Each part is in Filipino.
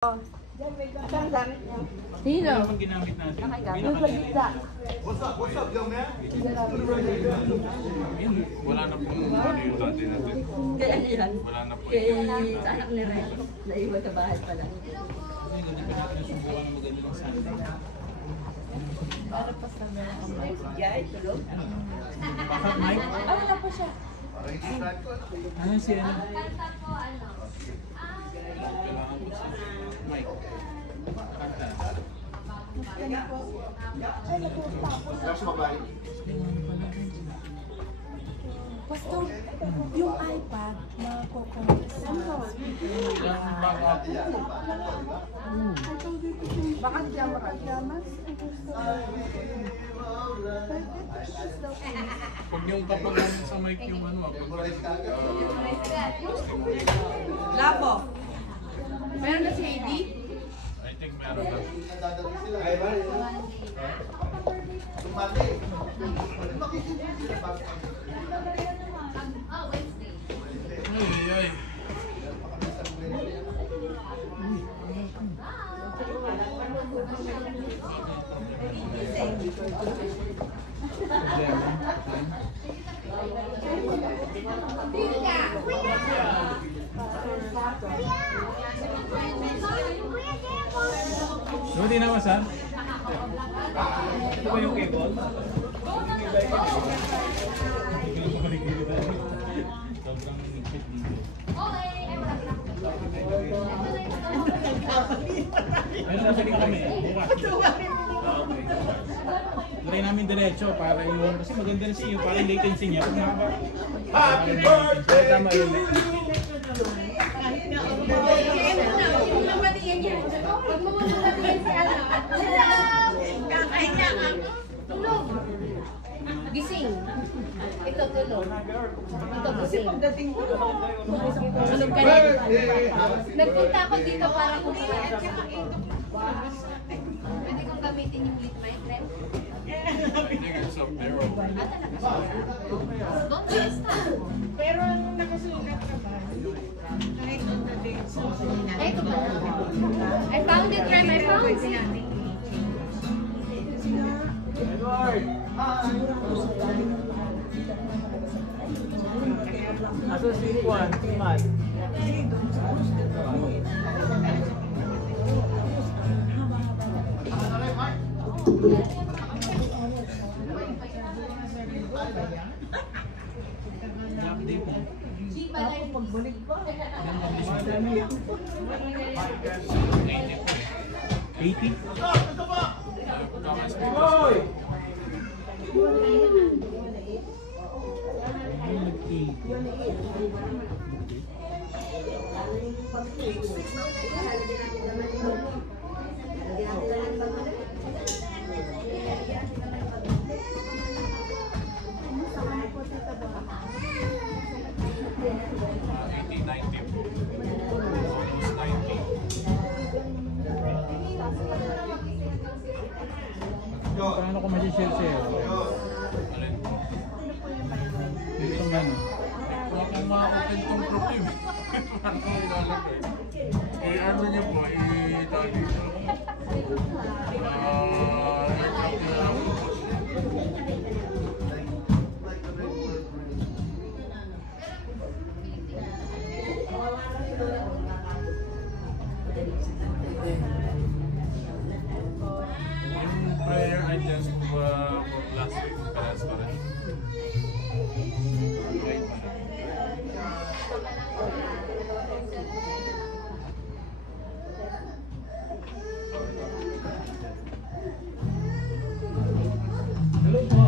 Saan gamit niya? Sino? Ano naman ginamit natin? Yung sa gitna. What's up, young man? Yun, wala na pong ano yung dati natin. Kaya yan. Wala na po Kaya yung... sa anak ni Ren. Naiwan sa bahay pala. Ay, hindi pa natin subukan ng maganda ng Sunday. Jai, tulog. Bakit, Mike? Ah, wala pa siya. Ano si ano? Kailangan ko si Mike. Kanta. Pastor, yung iPad na kukunin sa Yung baka po. Baka camera. Pag yung kapag sa Mike yung ano, Labo. Meron na si Heidi? I think meron na. Ay, ay. Hindi na masan? Ito ba yung cable? Sobrang higpit dito. Ayun, nabili kami. Okay. Try namin diretso para yung... Kasi maganda na siya yung parang latency niya. Pag nakaba... Happy birthday! Tama yun. Gising. Ito tulog. Ito gising. Tulog ka na. Nagpunta ako dito para kumain. Pwede kong gamitin yung lit mic rep. I think it's up there. Don't waste time. Pero ang nakasulat na ba? Kahit on the day. Ay, ito ba? I found it, Rem. I found it. Asa si Juan? Si Matt? I-update mo. Ako pagbalik pa. 80? Hoy! Paano ko masishare sa'yo? Alin? Dito nga no? Huwag kong ma-open tong group yun. Paano ko ilalagay? Eh ano niyo po? I-tag dito. I-drop niyo lang. Yung prayer items ko last week, parehas pa rin. Right pa rin. Hello po.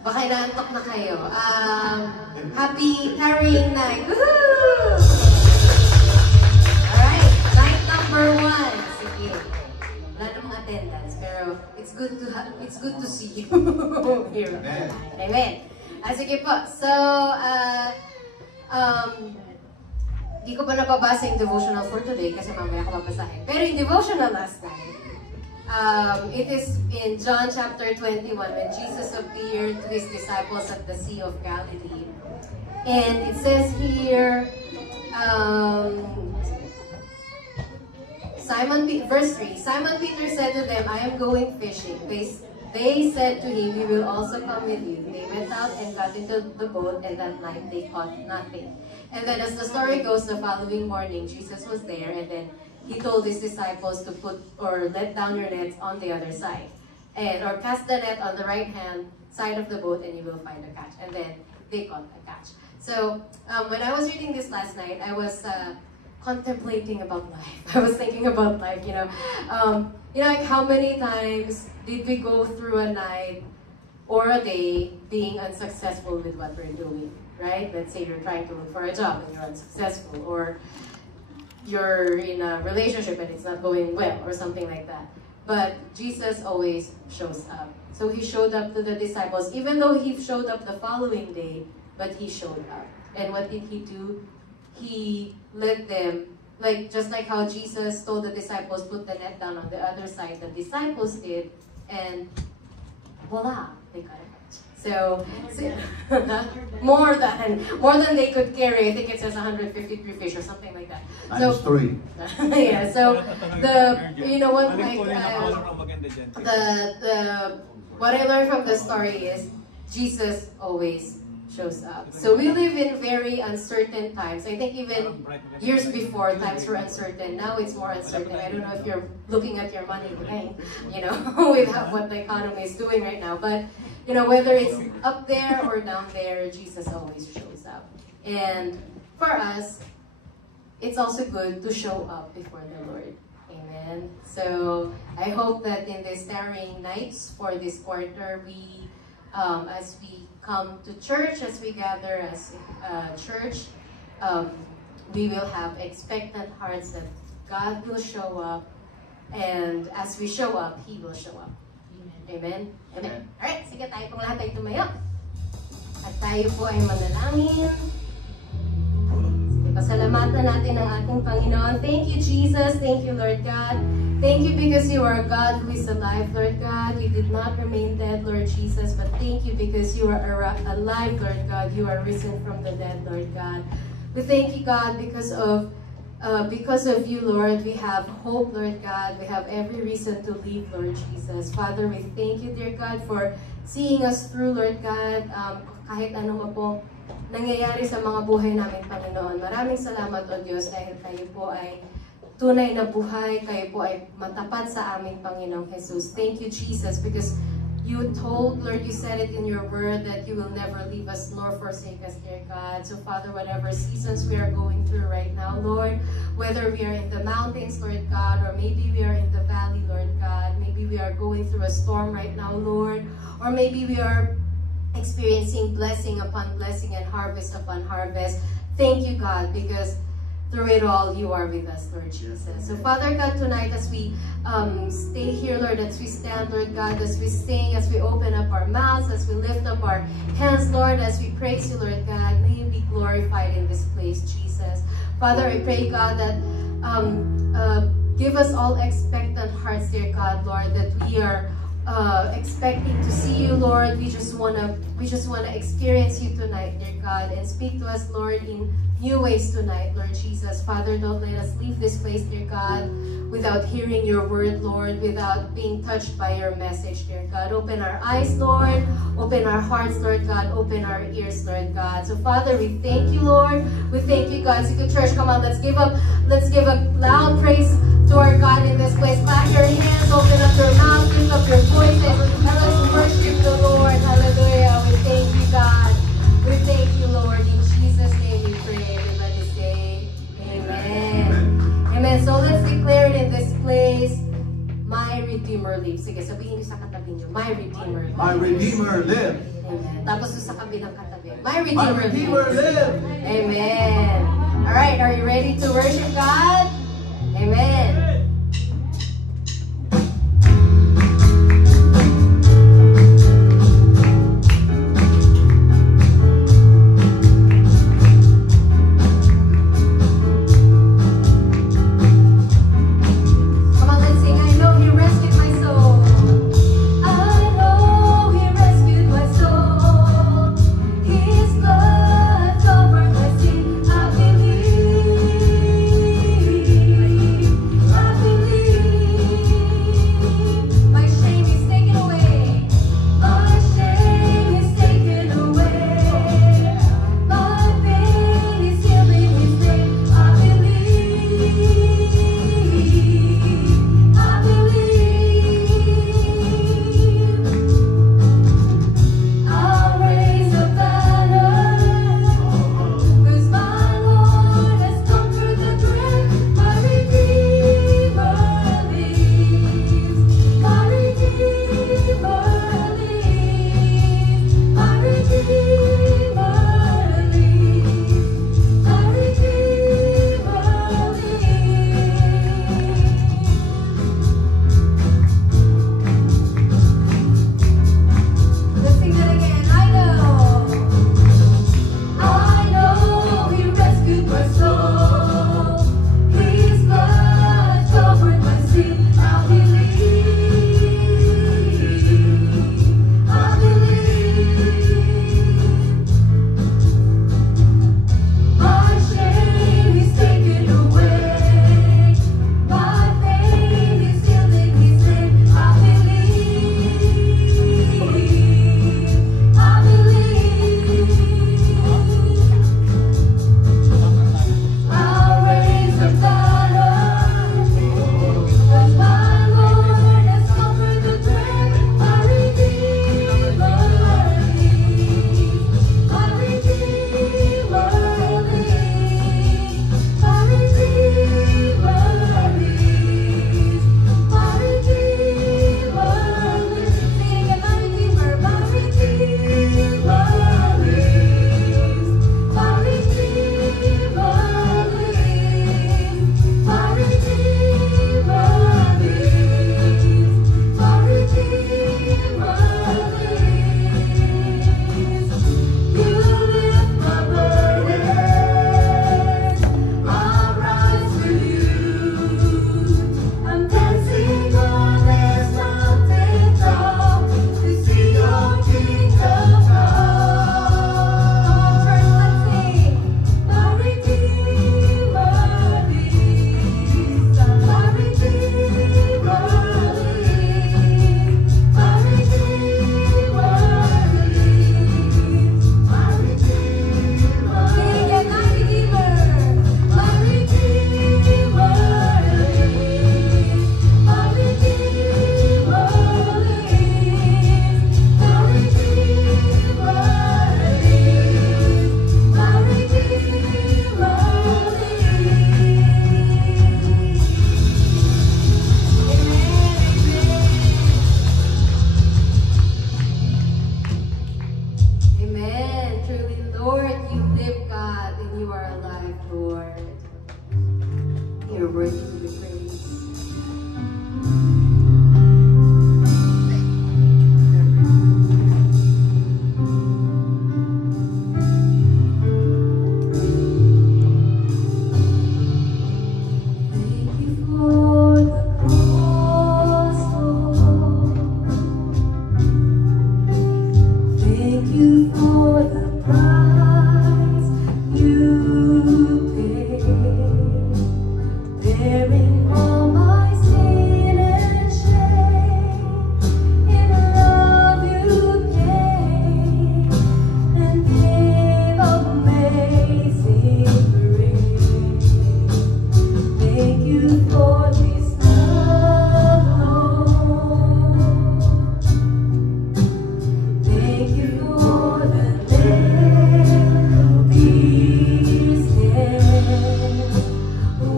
baka inaantok na kayo. Happy tarrying night! Woohoo! Alright, night number 1. Sige. Wala namang attendance, pero it's good to see you here. Amen. Sige po. So, di ko pa nababasa yung devotional for today kasi mamaya ko babasahin. Pero yung devotional last night, it is in John chapter 21 when Jesus appeared to his disciples at the Sea of Galilee. And it says here, verse 3, Simon Peter said to them, I am going fishing. They said to him, we will also come with you. They went out and got into the boat, and that night they caught nothing. And then as the story goes, the following morning, Jesus was there, and then he told his disciples to let down your nets on the other side. Or cast the net on the right hand side of the boat, and you will find a catch. And then they caught a catch. So when I was reading this last night, I was contemplating about life. I was thinking about life, like how many times did we go through a night or a day being unsuccessful with what we're doing, right? Let's say you're trying to look for a job and you're unsuccessful, or you're in a relationship and it's not going well, or something like that. But Jesus always shows up. So he showed up to the disciples, even though he showed up the following day, but he showed up. And what did he do? He led them, just like how Jesus told the disciples, put the net down on the other side, the disciples did, and voila, they got it. So more than they could carry. I think it says 153 fish or something like that. So 3. Yeah. So what I learned from the story is Jesus always shows up. So we live in very uncertain times. I think even years before, times were uncertain. Now it's more uncertain. I don't know if you're looking at your money today, with what the economy is doing right now. But, whether it's up there or down there, Jesus always shows up. And for us, it's also good to show up before the Lord. Amen. So I hope that in these tarrying nights for this quarter, we, as we come to church, as we gather as church, we will have expectant hearts that God will show up, and as we show up, He will show up. Amen? Amen. Alright, sige, tayo pong lahat ay tumayo. At tayo po ay manalangin. Sige, pasalamatan natin ang ating Panginoon. Thank you, Jesus. Thank you, Lord God. Thank you because you are a God who is alive, Lord God. You did not remain dead, Lord Jesus, but thank you because you are alive, Lord God. You are risen from the dead, Lord God. We thank you, God, because of you, Lord, we have hope, Lord God. We have every reason to live, Lord Jesus. Father, we thank you, dear God, for seeing us through, Lord God, kahit ano po nangyayari sa mga buhay namin, Panginoon. Maraming salamat, O Diyos, dahil kayo po ay tunay na buhay, kayo po ay matapat sa aming Panginoong Jesus. Thank you, Jesus, because you told, Lord, you said it in your word that you will never leave us nor forsake us, dear God. So, Father, whatever seasons we are going through right now, Lord, whether we are in the mountains, Lord God, or maybe we are in the valley, Lord God, maybe we are going through a storm right now, Lord, or maybe we are experiencing blessing upon blessing and harvest upon harvest. Thank you, God, because through it all, you are with us, Lord Jesus. So, Father God, tonight as we stay here, Lord, as we stand, Lord God, as we sing, as we open up our mouths, as we lift up our hands, Lord, as we praise you, Lord God, may you be glorified in this place, Jesus. Father, I pray, God, that give us all expectant hearts, dear God, Lord, that we are expecting to see you, Lord. We just wanna experience you tonight, dear God, and speak to us, Lord, in new ways tonight, Lord Jesus. Father, don't let us leave this place, dear God, without hearing your word, Lord, without being touched by your message, dear God. Open our eyes, Lord. Open our hearts, Lord God. Open our ears, Lord God. So, Father, we thank you, Lord. We thank you, God. So, good church, come on, let's give a loud praise to our God in this place. Clap your hands, open up your mouth, lift up your voices, and let's worship the Lord. Hallelujah. We thank you, God. We thank you, Lord. In Jesus' name we pray. Everybody say amen. Amen. So let's declare it in this place. My Redeemer lives. Sige, sabihin niyo sa katabi niyo. My Redeemer lives. My Redeemer lives. Amen. Tapos sa kabilang katabi. My My Redeemer Redeemer lives. lives. Amen. Alright, are you ready to worship God? Amen.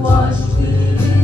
Wash me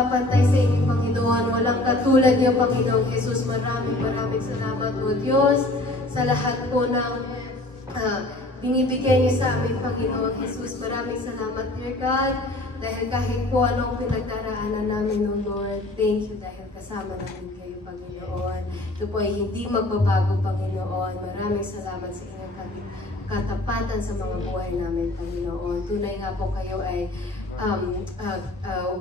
magbabantay sa inyo, Panginoon. Walang katulad niyo, Panginoong Jesus. Maraming salamat, O Diyos, sa lahat po ng binibigay niyo sa amin, Panginoon Jesus. Maraming salamat, dear God, dahil kahit po anong pinagdaraanan namin, O Lord, thank you dahil kasama namin kayo, Panginoon. Ito po ay hindi magbabago, Panginoon. Maraming salamat sa inyong katapatan sa mga buhay namin, Panginoon. Tunay nga po kayo ay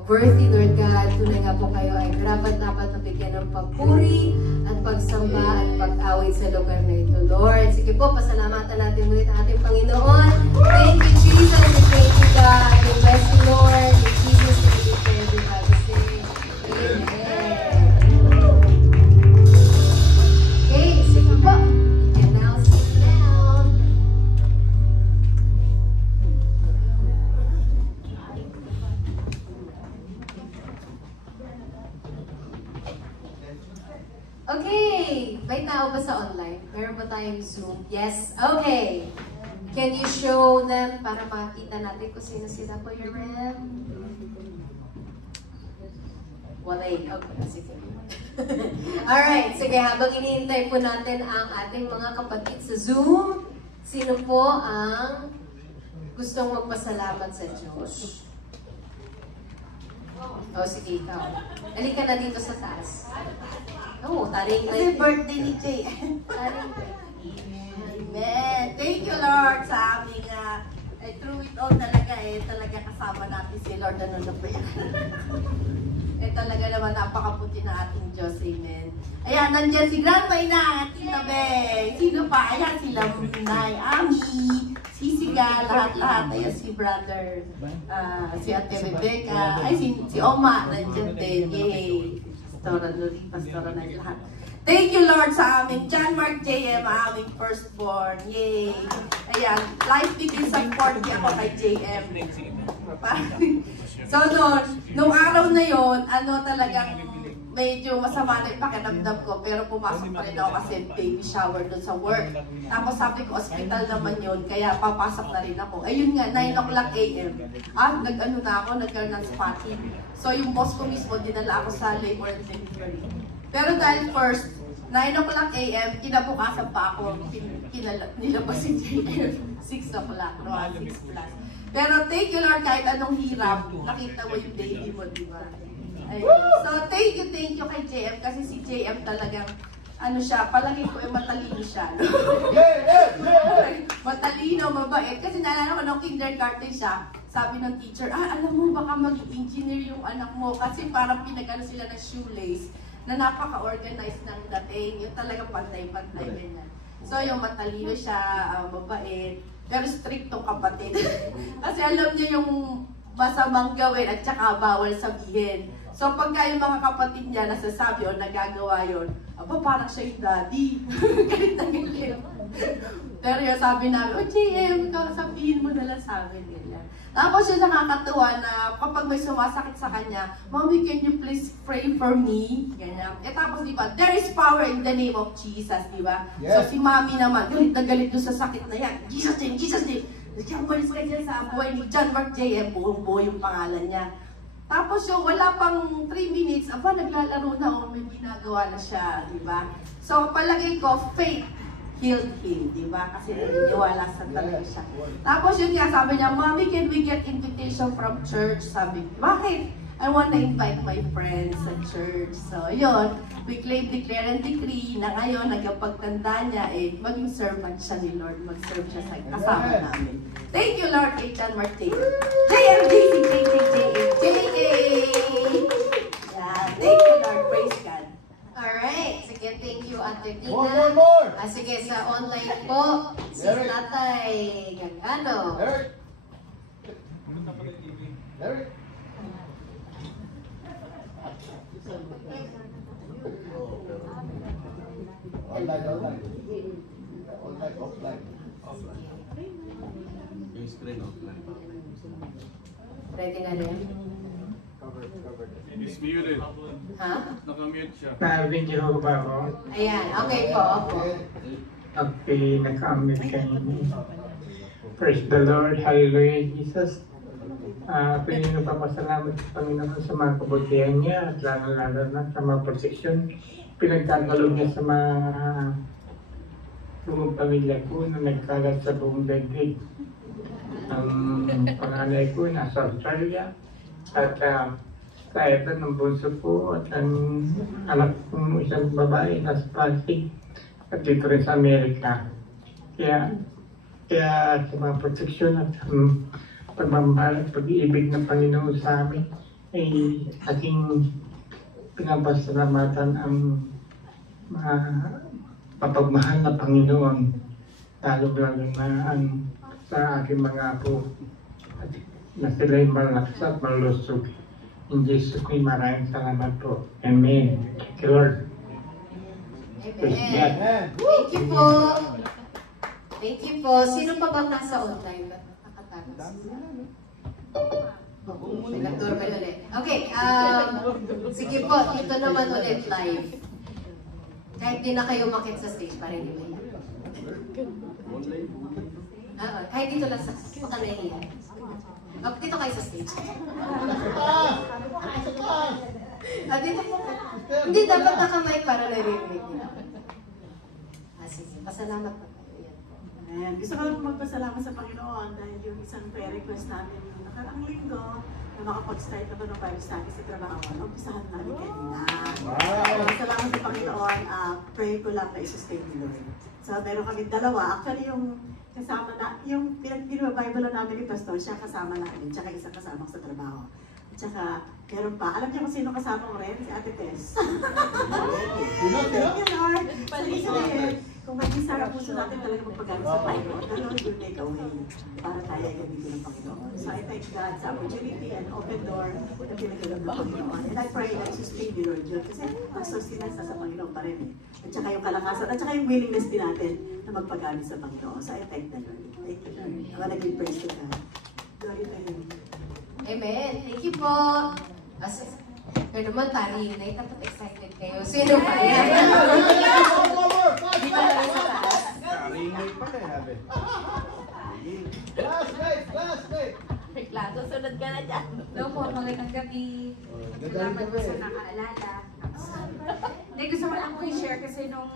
worthy, Lord God. Tunay nga po kayo ay dapat na bigyan ng papuri at pagsamba at pag-awit sa lugar na ito, Lord. Sige po, pasalamatan natin ulit ang ating Panginoon. Thank you, Jesus, and thank you, God. We bless you, Lord. In Jesus' name we pray, everybody say, Amen. Okay, sige po. You can now sit down. Okay, may tao ba sa online? Meron ba tayong Zoom? Yes? Okay. Can you show them para makita natin kung sino sila po your rem? Wala eh. Okay, sige. Alright, sige. Habang iniintay po natin ang ating mga kapatid sa Zoom, sino po ang gustong magpasalamat sa Diyos? Oh, sige, ikaw. Halika na dito sa taas. Oo, taring Kasi birthday ni Jay. Taring Amen. Thank you, Lord, sa aming through it all talaga kasama natin si Lord. Ano na ba yan? Talaga naman napakaputi na ating Diyos. Amen. Ayan, nandiyan si Grandma Ina, Tita Beng. Sino pa? Ayan, sila Nay Ami, si Siga, lahat-lahat. Ayan, si Brother, si Ate Rebecca, ay si Oma, nandiyan din. Yay! Pastora Luli, Pastora na lahat. Thank you, Lord, sa aming John Mark JM, aming firstborn. Yay! Ayan, life begins at 40 ako kay JM. So, nung araw na yon, talagang medyo masama na yung pakiramdam ko, pero pumasok pa rin ako kasi baby shower doon sa work. Tapos sabi ko, hospital naman yun, kaya papasok na rin ako. Ayun nga, 9 o'clock a.m. Nagkaroon ng spotting. So yung boss ko mismo, dinala ako sa labor and delivery. Pero dahil first, 9 o'clock a.m., kinabukasan pa ako, nilabas si JM, 6 o'clock, 6 plus. Pero thank you, Lord, kahit anong hirap, nakita mo yung baby mo, di ba? So, thank you kay JM kasi si JM talagang, palagi ko matalino siya. Matalino, mabait. Kasi naalala ko nung kindergarten siya, sabi ng teacher, alam mo, baka mag-engineer yung anak mo kasi parang pinagano sila ng shoelace na napaka-organized ng dating. Yung talagang pantay-pantay ganyan. So, yung matalino siya, mabait, pero strict tong kapatid. Kasi alam niya yung masamang gawin at saka bawal sabihin. So, pagka yung mga kapatid niya nasasabi o nagagawa yun, parang siya yung daddy. Galit na galit. Pero yung sabi namin, JM, sabihin mo na lang sa amin. Ganyan. Tapos yung nakakatuwa na kapag may sumasakit sa kanya, Mommy, can you please pray for me? Ganyan. Tapos diba, there is power in the name of Jesus, diba? Yes. So si Mommy naman, galit na galit doon sa sakit na yan. Jesus name, Jesus name. Kaya umalis ka dyan sa buhay ni John Mark JM, buong yung pangalan niya. Tapos yung wala pang 3 minutes, naglalaro na o may ginagawa na siya, di ba? So palagay ko, faith healed him, di ba? Kasi naniniwala sa talaga siya. Tapos yun nga, sabi niya, Mommy, can we get invitation from church? Sabi, bakit? I want to invite my friends sa church. So yun, we claim, declare, and decree na ngayon, nagkapagtanda niya, maging servant siya ni Lord. Mag-serve siya sa kasama namin. Thank you, Lord, kay John Martin. JMGC, yeah, thank you, Lord. Praise God. Alright, sige, thank you, Ate Tina. More. Sige, sa online po, si Tatay Gangano. Eric. Online. Offline. Yung screen offline. Ready na rin? It's muted. Ha? Naka-mute siya. Na-video ba ako? Ayan, okay po, opo. Okay, naka-unmute kanina. Praise the Lord. Hallelujah, Jesus. Ako yung nagpapasalamat sa Panginoon sa mga kabutihan niya at lalo-lalo na sa mga proteksyon pinagkakalog niya sa mga buong pamilya ko na nagkalat sa buong daigdig. Ang panganay ko nasa Australia at sa ito ng bunso ko at ang anak kong isang babae nasa Pasig at dito rin sa Amerika. Kaya sa mga proteksyon at pagmamahal at pag-iibig ng Panginoon sa amin ay aking pinapasalamatan ang mapagmahal na Panginoon, lalo-lalo na sa aking mga apo at na sila'y malakas at malusog. In Jesus' name, maraming salamat po. Amen. Thank you, Lord. Amen. Thank you po. Thank you po. Sino pa bang nasa online? Nakatapos. Nag-doorbell ulit. Okay, sige po, ito naman ulit live. Kahit di na kayo makit sa stage, parang hindi mo yan. Kahit dito lang sa baka nahihiyan. Dito kayo sa stage. Dito po. Hindi, dapat nakamay para narinig nila. Sige, pasalamat po tayo. Yan po. Ayan. Gusto ko lang magpasalamat sa Panginoon dahil yung isang prayer request namin yung nakaraang linggo na makapag-start na ba ng Bible study sa trabaho, umpisahan namin kanina. Salamat sa Panginoon, pray ko lang na i-sustain ni Lord. So, meron kami dalawa. Actually, yung kasama na, yung pinag-Bible namin ni Pastor, siya kasama namin, tsaka isang kasama sa trabaho. Tsaka, meron pa. Alam niyo kung sino kasama ko rin? Si Ate Tess. Thank you, Lord. Kung mag-isara puso natin talaga magpagamit sa Panginoon, the Lord will make a way para tayo ay gamitin ng Panginoon. So I thank God sa opportunity and open door na pinagalang ng Panginoon. And I pray that sustain the Lord yun. Kasi ang sustenance sa Panginoon pa rin eh. At saka yung kalakasan, at saka yung willingness din natin na magpagamit sa Panginoon. So I thank the Lord. Thank you, Lord. I want to give praise to God. Glory to Him. Amen. Thank you po. Pero naman, tarinay, dapat excited kayo. Sino pa yan? Di ba lang sa taas? Classmate! Reklado, sunod ka na dyan. Hello po, magandang gabi. Salamat po sa nakaalala. Hindi, gusto ko lang po i-share kasi nung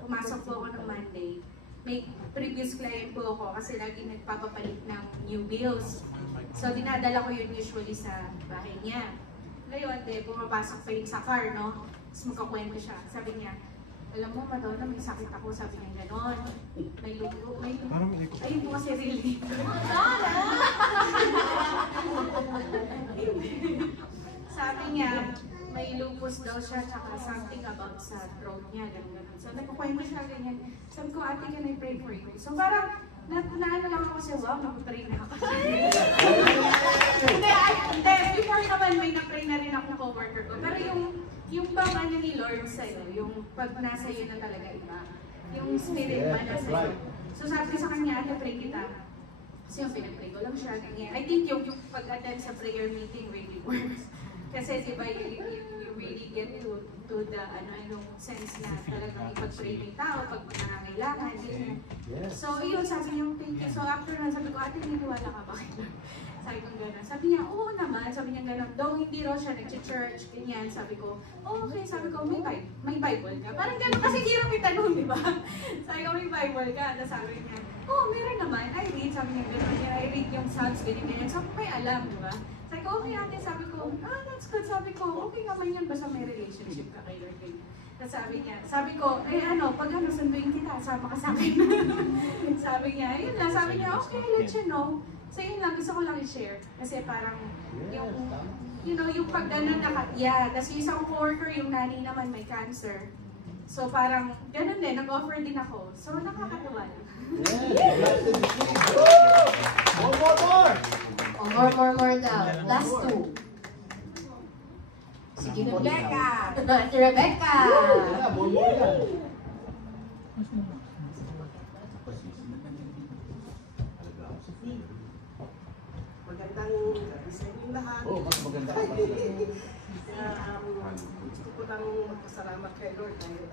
pumasok po ako ng Monday, may previous client po ako kasi lagi nagpapapalit ng new bills. So, dinadala ko yun usually sa bahay niya. Ngayon, pumapasok pa yun sa car, no? Tapos magkakwento siya. Sabi niya, alam mo, Madonna, may sakit ako. Sabi niya gano'n. May lugo. Ayun po kasi real dito. Sabi niya, may lupus daw siya, tsaka something about sa throat niya, gano'n. So, nagkukwento siya ganyan. Sabi ko, ate, can I pray for you? So, parang, naano lang ako kasi, wow, mag-pray na ako. Hindi, before naman may na-pray na rin akong co-worker ko. Pero yung bang ano ni Lord sa'yo, yung pag nasa iyo na talaga iba, yung spirit ba nasa iyo. So sabi ko sa kanya, ate, pray kita. Kasi yung pinag-pray ko lang siya, ganyan. I think yung pag-attend sa prayer meeting really works. Kasi diba, you really get to the sense na talagang ipag-pray ng tao pag nangangailangan. So, yun, sabi niya, thank you. So, after na, sabi ko, ate, niniwala ka ba kay Lord? Sabi ko gano'n. Sabi niya, oo naman. Sabi niya gano'n. Though hindi raw siya nag-church, ganyan. Sabi ko, oh, okay. Sabi ko, may Bible ka. Parang gano'n kasi hirap itanong, di ba? Sabi ko, may Bible ka. Tapos sabi niya, oh, meron naman. I read. Sabi niya gano'n. I read yung Psalms, ganyan. Sabi ko, may alam, di ba? Sabi ko, okay ate. Sabi ko, that's good. Sabi ko, okay naman yan. Basta may relationship ka kay Lord. Tapos sabi ko, pag sunduin kita, sama ka sa akin. Sabi niya, yun lang. Sabi niya, okay, let you know. So yun lang, gusto ko lang i-share. Kasi parang, yung pag gano'n tapos yung isang co-worker, yung nanay naman may cancer. So parang, gano'n din, nag-offer din ako. So nakakatuwa lang. More daw. Last two. Sige po. Rebecca! Rebecca! Magandang gabi sa inyong lahat. Mas maganda. Gusto ko lang magpasalamat kay Lord dahil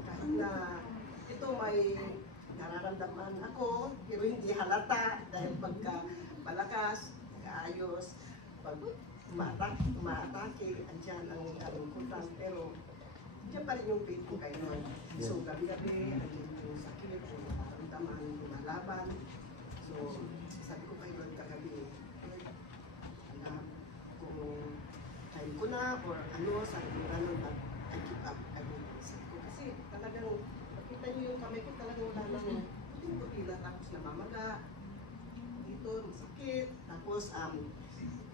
kahit na ito may nararamdaman ako, pero hindi halata dahil pagka malakas, nag-aayos. Pag umaatake, andyan ang kulang. Pero, diyan pa rin yung faith ko kay Lord. So, gabi-gabi, andyan yung sakit, yung nakaramdaman, lumalaban. So, sabi ko kay Lord kagabi, alam, kung time ko na, or ano, sabi ko gano'n, I keep up. Sabi ko kasi talagang, makita niyo yung kamay ko, talagang wala nang puting-putila, tapos namamaga, dito, masakit, tapos,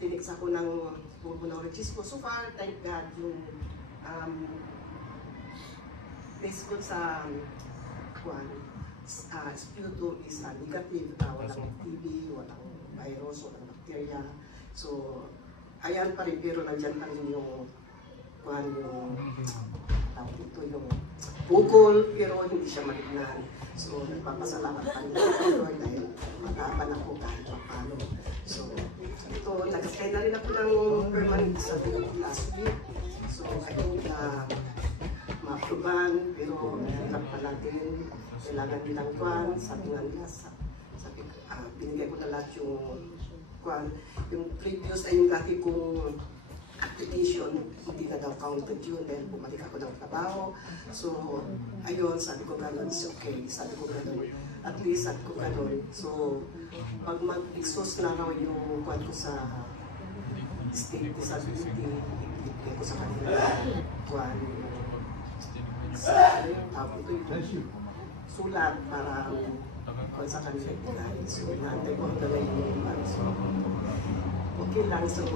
tiniksa ko ng pulmonary ko. So far, thank God, yung based ko sa sputum is negative, walang TB, walang virus, walang bacteria. So, ayan pa rin, pero nandyan pa rin yung yung bukol, pero hindi siya malignan. So, nagpapasalamat pa rin ako dahil matapan ako kahit paano. So, ito, nag-stay na rin ako ng permanent sa last week. So, I think ma-approvean, pero hirap pala din. Kailangan nilang kwan, sabi nga nila, binigay ko na lahat yung kwan. Yung previous ay yung dati kong application, hindi na daw counted yun dahil bumalik ako ng trabaho. So, ayun, sabi ko gano'n, it's okay. Sabi ko gano'n, at least sabi ko gano'n. So, pag mag-exhaust na raw yung kwan ko sa state disability, ibigay ko sa kanila kwan ito yung sulat para kwan sa kanila ibigay. So, naantay ko hanggang yung kwan. So, okay lang. So,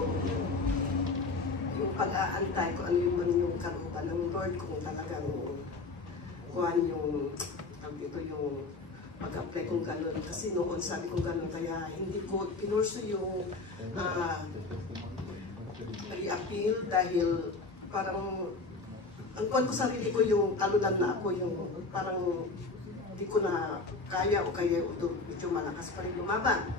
yung pag-aantay ko ano yung kalooban ng Lord kung talagang kuhan yung dito yung mag-apply kong gano'n. Kasi noon sabi kong gano'n, kaya hindi ko pinurso yung re-appeal dahil parang ang kuhan ko sarili ko yung talunan na ako, yung parang hindi ko na kaya o kaya medyo malakas pa rin lumaban.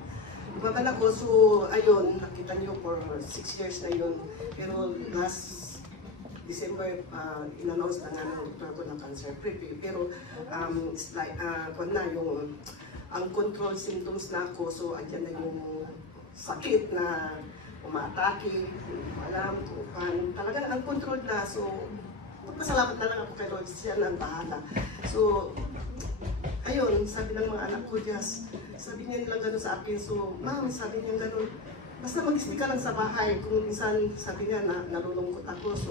Lumaban ako, so ayun, nakita niyo for 6 years na yun. Pero last December, in-announce na nga ng doktor ko na cancer-free. Pero it's like, kung na yung uncontrolled symptoms na ako, so andyan na yung sakit na umaatake, hindi ko alam kung paano. Talagang uncontrolled na, so magpasalamat na lang ako kay Lord, siya na ang bahala. So, ayun, sabi ng mga anak ko, Jazz, sabi niya nilang gano'n sa akin. So, ma'am, sabi niya gano'n, basta mag-stay ka lang sa bahay. Kung minsan, sabi niya, nalulungkot ako. So,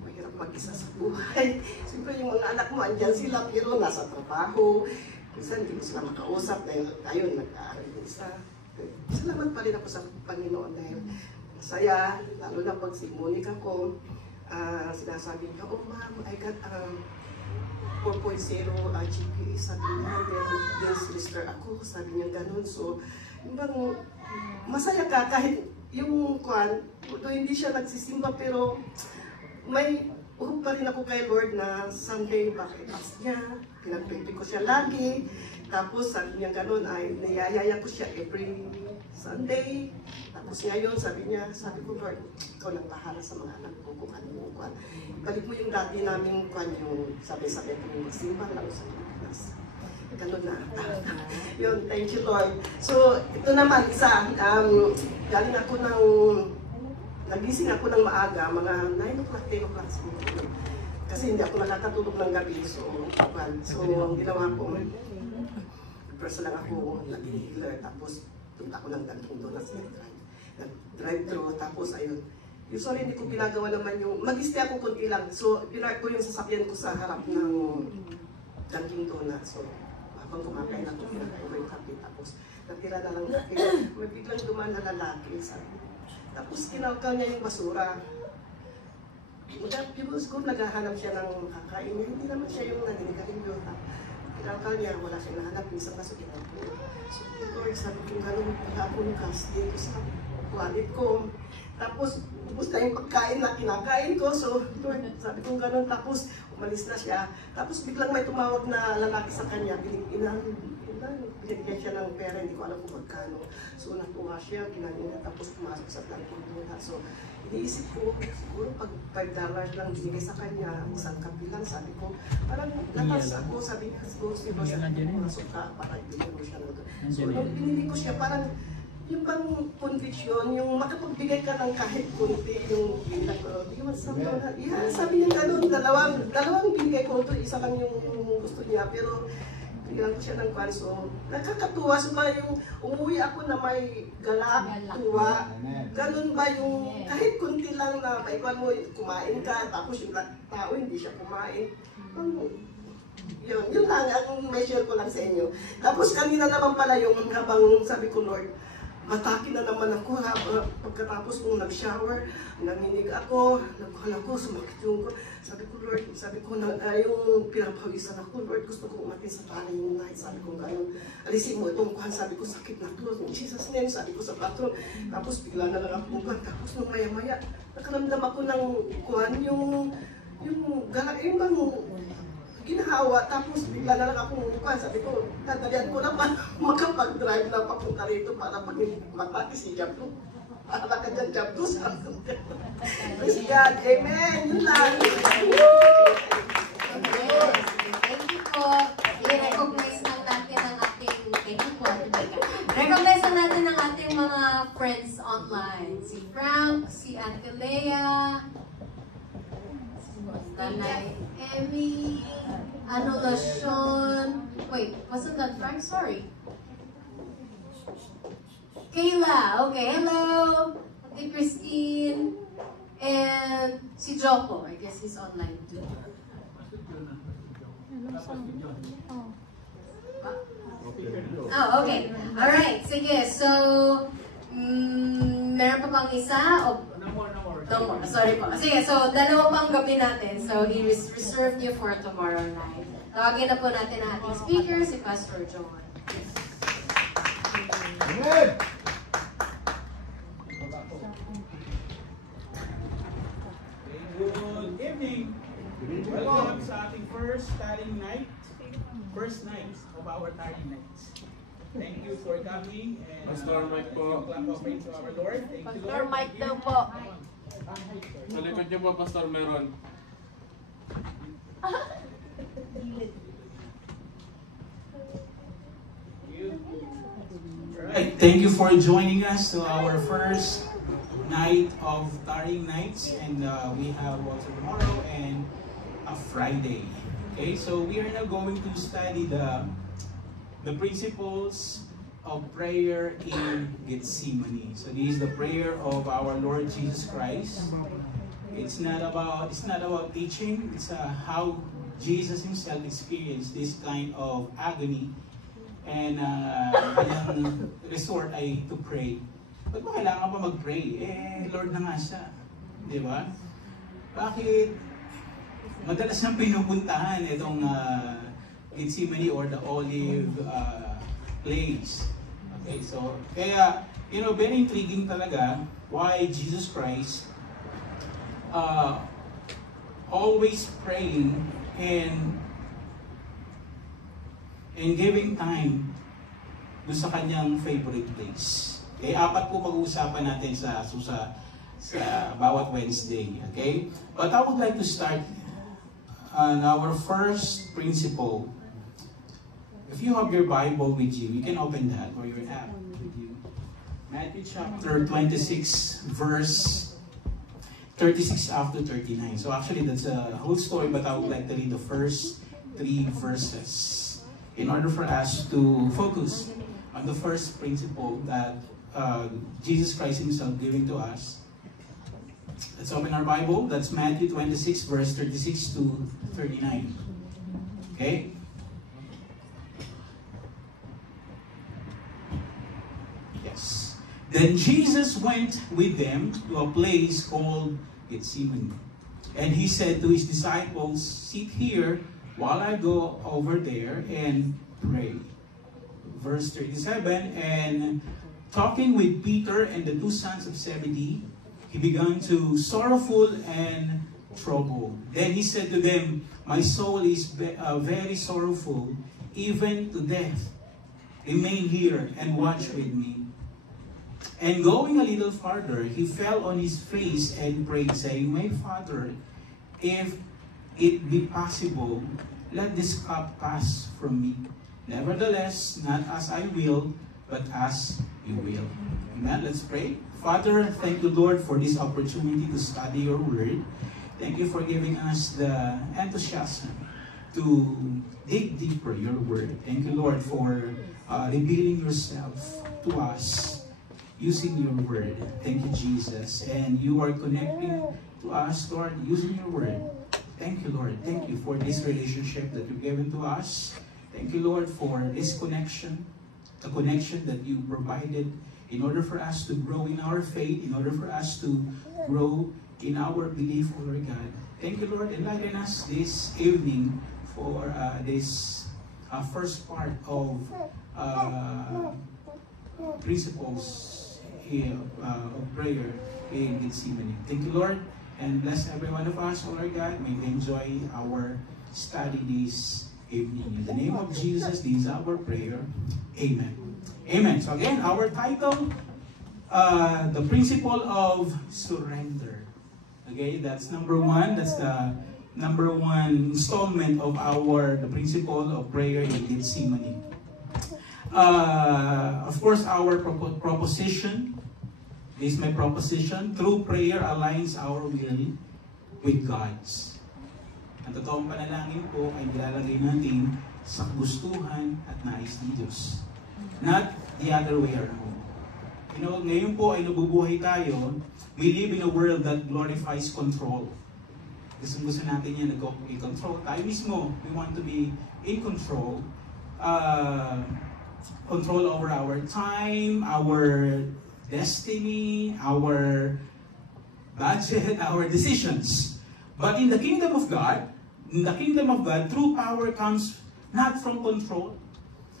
mahirap mag-isa sa buhay. Siyempre, yung mga anak mo, andyan sila, pero nasa trabaho. Minsan, hindi ko sila makausap dahil, ayun, nag-aaral yung isa. Salamat pa rin ako sa Panginoon dahil masaya, lalo na pag si Monica ko, sinasabi niya, oh ma'am, I got 4.0 GPA, sabi niya, then semester ako, sabi niya ganun. So, yung masaya ka kahit yung kwan, hindi siya nagsisimba, pero may uhog pa rin ako kay Lord na someday bakit niya, pinag-pray ko siya lagi. Tapos sabi niya ganun, ay niyayaya ko siya every Sunday. Tapos ngayon, sabi ko, Lord, ikaw lang bahala sa mga anak ko kung ano yung kwan. Balik mo yung dati namin kwan, yung sabay-sabay kong magsimba lang sa Pilipinas. Ganun na. Yun, thank you, Lord. So, ito naman, isa, galing ako nagising ako ng maaga, mga 9 o'clock, 10 o'clock siguro. Kasi hindi ako nakakatulog ng gabi, so, ang ginawa ko, first lang ako nag-healer, tapos punta ko ng Dunkin' Donuts, nag-drive-thru, tapos ayun. Usually hindi ko ginagawa naman yung, mag-stay ako kunti lang, so pinark ko yung sasakyan ko sa harap ng Dunkin' Donuts. So habang kumakain ako, pinark ko yung kape, tapos natira na lang kape. May biglang dumaan na lalaki, sabi. Tapos kinakaw niya yung basura. Siguro naghahanap siya ng kakain niya, hindi naman siya yung naninigarilyo. Kinakaw niya, wala siyang nahanap, minsan kaso kinakaw. So, Lord, sabi ko gano'n, wala akong gas dito sa wallet ko. Tapos, ubus na yung pagkain na kinakain ko. So, Lord, sabi ko gano'n, tapos umalis na siya. Tapos biglang may tumawag na lalaki sa kanya, binigyan siya ng pera, hindi ko alam kung magkano. So, natuwa siya, ginagin niya, tapos pumasok sa Dunkin' Donuts. So, iniisip ko, siguro pag $5 lang binigay sa kanya, isang kape lang, sabi ko, parang natas ako, sabi niya, siguro si Rosia, pumasok ka, para ibigyan mo siya ng ito. So, nung binili ko siya, parang yung bang conviction, yung makapagbigay ka ng kahit kunti, yung bilang ko, di ba sabi niya gano'n, dalawang binigay ko ito, isa lang yung gusto niya, pero bigyan ko siya ng kwan, so nakakatuwa, so ba yung umuwi ako na may galak, tuwa, ganun ba yung kahit kunti lang na may kwan mo, kumain ka, tapos yung tao hindi siya kumain, yun lang ang measure ko lang sa inyo. Tapos kanina naman pala yung habang sabi ko, Lord, matake na naman ako ha, pagkatapos kong nag-shower, nanginig ako, nagkuhan ako, sumakit yung ko. Sabi ko, Lord, yung pinapawisan ako, Lord, gusto ko umatin sa pala yung night. Sabi ko, gano'n, alisin mo itong kuhan, sabi ko, sakit na to. In Jesus' name, sabi ko sa bathroom. Tapos bigla na lang ako kuhan. Tapos nung maya-maya, nakaramdam ako ng kuhan, yung galak, yung bang ginahawa, tapos bigla na lang akong umukan. Sabi ko, tatalian ko naman makapag-drive na papunta rito para pag matake si Jablo. Para ka dyan, Jablo. Praise God. Amen. Yun lang. Thank you po. I-recognize lang natin ang ating, recognize lang natin ang ating mga friends online. Si Frank, si Ate Lea, Nanay Emmy, Anulasyon. Wait, wasn't that Frank? Sorry. Kayla. Okay, hello. Ate Christine. And si Joko. I guess he's online too. Oh, okay. Alright, sige. So, meron pa bang isa? O, no more. Sorry po. Sige, so dalawa pang gabi natin. So, he reserved you for tomorrow night. Tawagin na po natin ang ating speaker, si Pastor John. Amen! Good evening. Welcome sa ating first studying night. First night of our studying nights. Thank you for coming. And, Pastor Mike po. Clap of praise to our Lord. Thank you, Pastor Lord. Mike daw po. Sa likod niyo po, Pastor, meron. Alright, thank you for joining us to our first night of Tarrying Nights, and we have also tomorrow and a Friday. Okay, so we are now going to study the principles of prayer in Gethsemane. So this is the prayer of our Lord Jesus Christ. It's not about teaching. It's how Jesus himself experienced this kind of agony, and kanyang resort ay to pray. Ba't ba kailangan pa mag-pray? Lord na nga siya. Di ba? Bakit madalas nang pinupuntahan itong Gethsemane or the olive place? Okay, so, kaya, very intriguing talaga why Jesus Christ always praying and giving time doon sa kanyang favorite place. Okay, apat po pag-uusapan natin sa bawat Wednesday. Okay? But I would like to start on our first principle. If you have your Bible with you, you can open that or your app with you. Matthew chapter 26, verse 36 up to 39. So actually that's a whole story, but I would like to read the first 3 verses in order for us to focus on the first principle that Jesus Christ himself giving to us. Let's open our Bible. That's Matthew 26, verse 36 to 39. Okay? Yes. Then Jesus went with them to a place called Gethsemane. And he said to his disciples, "Sit here while I go over there and pray." Verse 37, and talking with Peter and the 2 sons of Zebedee, he began to sorrowful and troubled. Then he said to them, "My soul is very sorrowful, even to death. Remain here and watch with me." And going a little farther, he fell on his face and prayed, saying, "My Father, if it be possible, let this cup pass from me. Nevertheless, not as I will, but as you will. Amen. Let's pray. Father, thank you, Lord, for this opportunity to study your word. Thank you for giving us the enthusiasm to dig deeper your word. Thank you, Lord, for revealing yourself to us using your word. Thank you, Jesus. And you are connecting to us, Lord, using your word. Thank you, Lord. Thank you for this relationship that you've given to us. Thank you, Lord, for this connection, the connection that you provided in order for us to grow in our faith, in order for us to grow in our belief, O Lord God. Thank you, Lord. Enlighten us this evening for this first part of principles of prayer in Gethsemane. Thank you, Lord. And bless every one of us, O Lord God. May we enjoy our study this evening. In the name of Jesus, this is our prayer. Amen. Amen. So again, our title, the principle of surrender. Okay, that's number one. That's the number one installment of the principle of prayer in Gethsemane. Of course, our proposition, this is my proposition, through prayer aligns our will with God's. Ang totoong panalangin po ay nilalagay natin sa gustuhan at nais ng Diyos. Not the other way around. You know, ngayon po ay nabubuhay tayo, we live in a world that glorifies control. Gusto natin yan, nag-control tayo mismo. We want to be in control. Control over our time, our destiny, our budget, our decisions. But in the kingdom of God, true power comes not from control,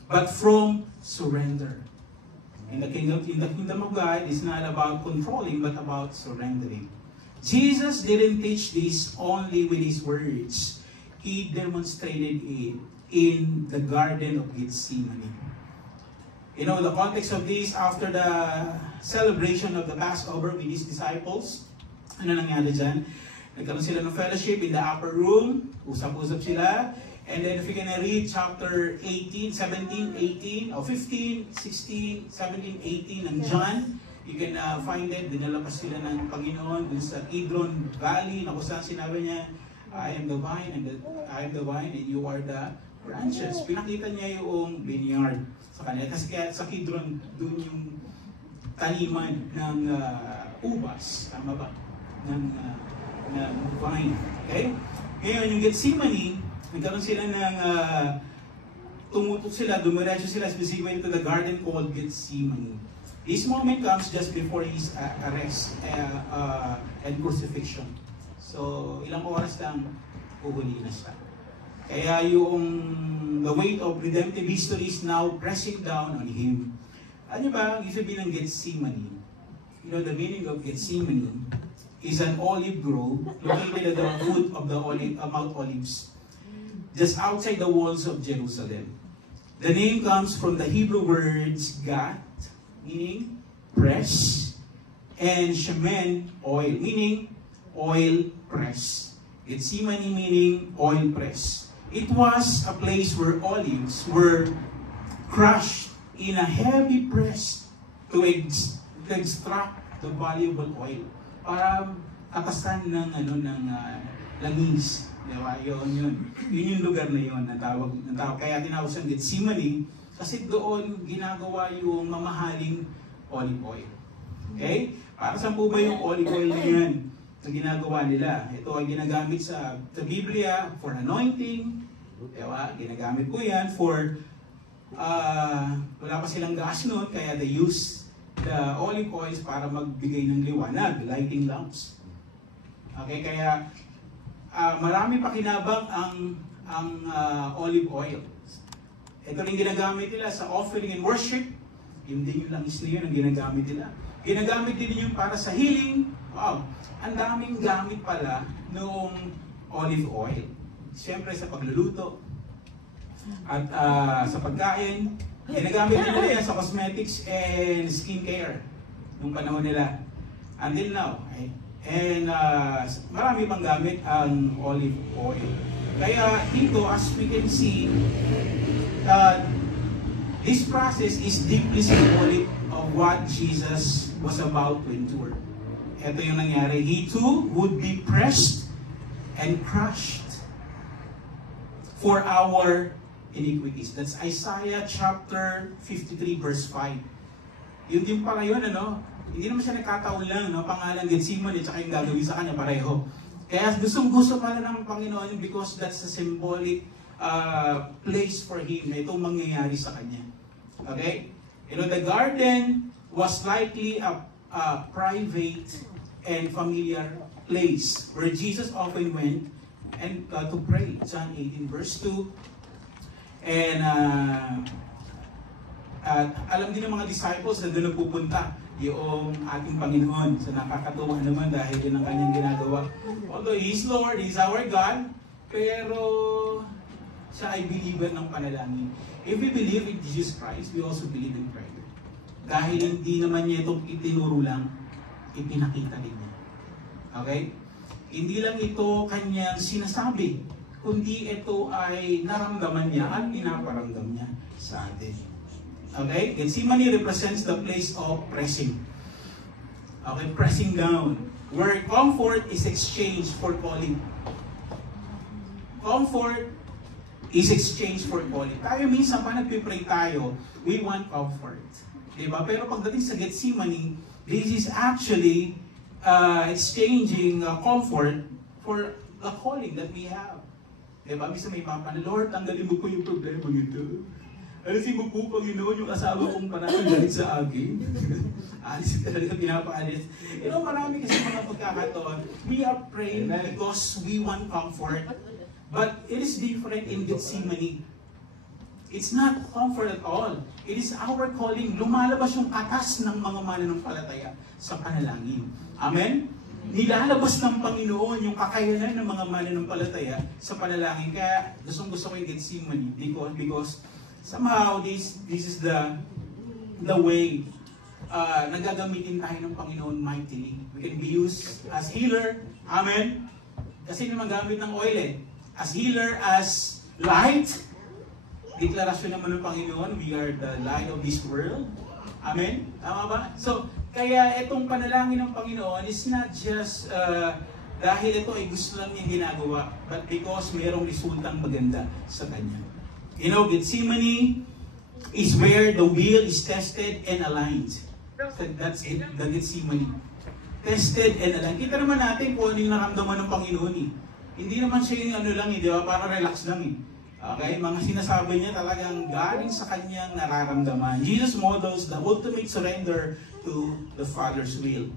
but from surrender. In the kingdom of God, it's not about controlling, but about surrendering. Jesus didn't teach this only with his words. He demonstrated it in the Garden of Gethsemane. You know, the context of this, after the celebration of the Passover with his disciples, ano nangyari dyan? Nagkaroon sila ng fellowship in the upper room, usap-usap sila, and then if you can read chapter 18, 17, 18, or 15, 16, 17, 18 ng John, you can find it, dinala pa sila ng Panginoon dun sa Kidron Valley, na kung saan sinabi niya, I am the vine and you are the branches. Pinakita niya yung vineyard sa kanila. Kasi kaya sa Kidron, dun yung taniman ng ubas. Tama ba? Ng vine. Okay? Ngayon, yung Gethsemane, nagkaroon sila ng tumutok sila, dumiretso sila specifically to the garden called Gethsemane. This moment comes just before his arrest and crucifixion. So, ilang oras lang, uhuli na siya. Kaya the weight of redemptive history is now pressing down on him. Ano ba, ibig sabihin ng Gethsemane? You know, the meaning of Gethsemane is an olive grove located at the foot of the Mount Olives, just outside the walls of Jerusalem. The name comes from the Hebrew words gat, meaning press, and shemen, oil, meaning oil press. Gethsemane meaning oil press. It was a place where olives were crushed in a heavy press to extract the valuable oil para katasan ng langis. Diba? Yun yung lugar na yun na tawag. Kaya tinawag siyang Gethsemane kasi doon ginagawa yung mamahaling olive oil. Okay? Para saan po ba yung olive oil na yan na ginagawa nila? Ito ay ginagamit sa Biblia for anointing. Diba? Ginagamit po yan for wala pa silang gas noon kaya they use the olive oils para magbigay ng liwanag, lighting lamps. Okay, kaya marami pa kinabang ang olive oil. Ito rin ginagamit nila sa offering and worship. Yun din yung langis na yun ang ginagamit nila. Ginagamit din yun para sa healing. Wow, ang daming gamit pala noong olive oil. Siyempre sa pagluluto at sa pagkain. Ginagamit nila yan sa cosmetics and skincare nung panahon nila. Until now. Okay? And marami pang gamit ang olive oil. Kaya dito, as we can see, this This process is deeply symbolic of what Jesus was about to endure. Ito yung nangyari. He too would be pressed and crushed for our iniquities. That's Isaiah chapter 53 verse 5. Yun din pala yun, ano? Hindi naman siya nagkataon lang, no? Pangalan Gethsemane at saka yung gagawin sa kanya pareho. Kaya gustong-gusto pala ng Panginoon because that's a symbolic place for Him na itong mangyayari sa kanya. Okay? You know, the garden was likely a private and familiar place where Jesus often went and to pray. John 18 verse 2. And alam din ng mga disciples na doon nagpupunta yung ating Panginoon. So nakakatuwa naman dahil yun ang kanyang ginagawa. Although He's Lord, He's our God, pero siya ay believer ng panalangin. If we believe in Jesus Christ, we also believe in prayer. Dahil hindi naman niya itong itinuro lang, ipinakita din niya. Okay? Hindi lang ito kanyang sinasabi, kundi ito ay naramdaman niya at pinaparamdam niya sa atin. Okay? Gethsemane represents the place of pressing. Okay? Pressing down. Where comfort is exchanged for calling. Comfort is exchanged for calling. Tayo minsan pa nagpipray tayo, we want comfort. Diba? Pero pagdating sa Gethsemane, this is actually exchanging comfort for the calling that we have. Diba? Minsan may papa na, Lord, tanggalin mo po yung problema nito. Alisin mo po, Panginoon, yung asawa kong pananalit sa akin. Alis talaga, pinapaalis. You know, marami kasi mga pagkakataon, we are praying because we want comfort. But it is different in Gethsemane. It's not comfort at all. It is our calling. Lumalabas yung katas ng mga mananampalataya sa panalangin. Amen? Nilalabas ng Panginoon yung kakayanan ng mga mananampalataya sa panalangin. Kaya gusto ko yung Gethsemane because somehow this is the way nagagamitin tayo ng Panginoon mightily. We can be used as healer. Amen? Kasi naman gamit ng oil eh. As healer, as light. Deklarasyon naman ng Panginoon, we are the light of this world. Amen? Tama ba? So, kaya itong panalangin ng Panginoon is not just dahil ito ay gusto lang niya ginagawa, but because mayroong resultang maganda sa Kanya. You know, Gethsemane is where the will is tested and aligned. So that's it, the Gethsemane. Tested and aligned. Kita naman natin kung ano yung naramdaman ng Panginoon eh. Hindi naman siya yung ano lang eh, di ba? Para relax lang eh. Okay? Mga sinasabi niya talagang galing sa kanyang nararamdaman. Jesus models the ultimate surrender to the Father's will.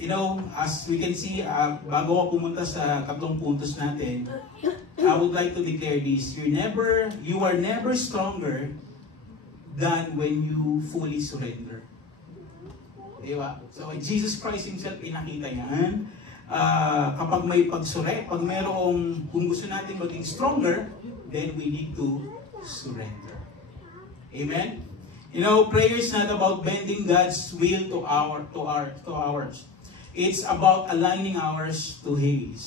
You know, as we can see, bago ako pumunta sa tatlong puntos natin, I would like to declare this. You are never stronger than when you fully surrender. Diba? So, Jesus Christ Himself, pinakita yan. Kapag may pag mayroong, kung gusto natin maging stronger, then we need to surrender. Amen? You know, prayer is not about bending God's will to ours. It's about aligning ours to His.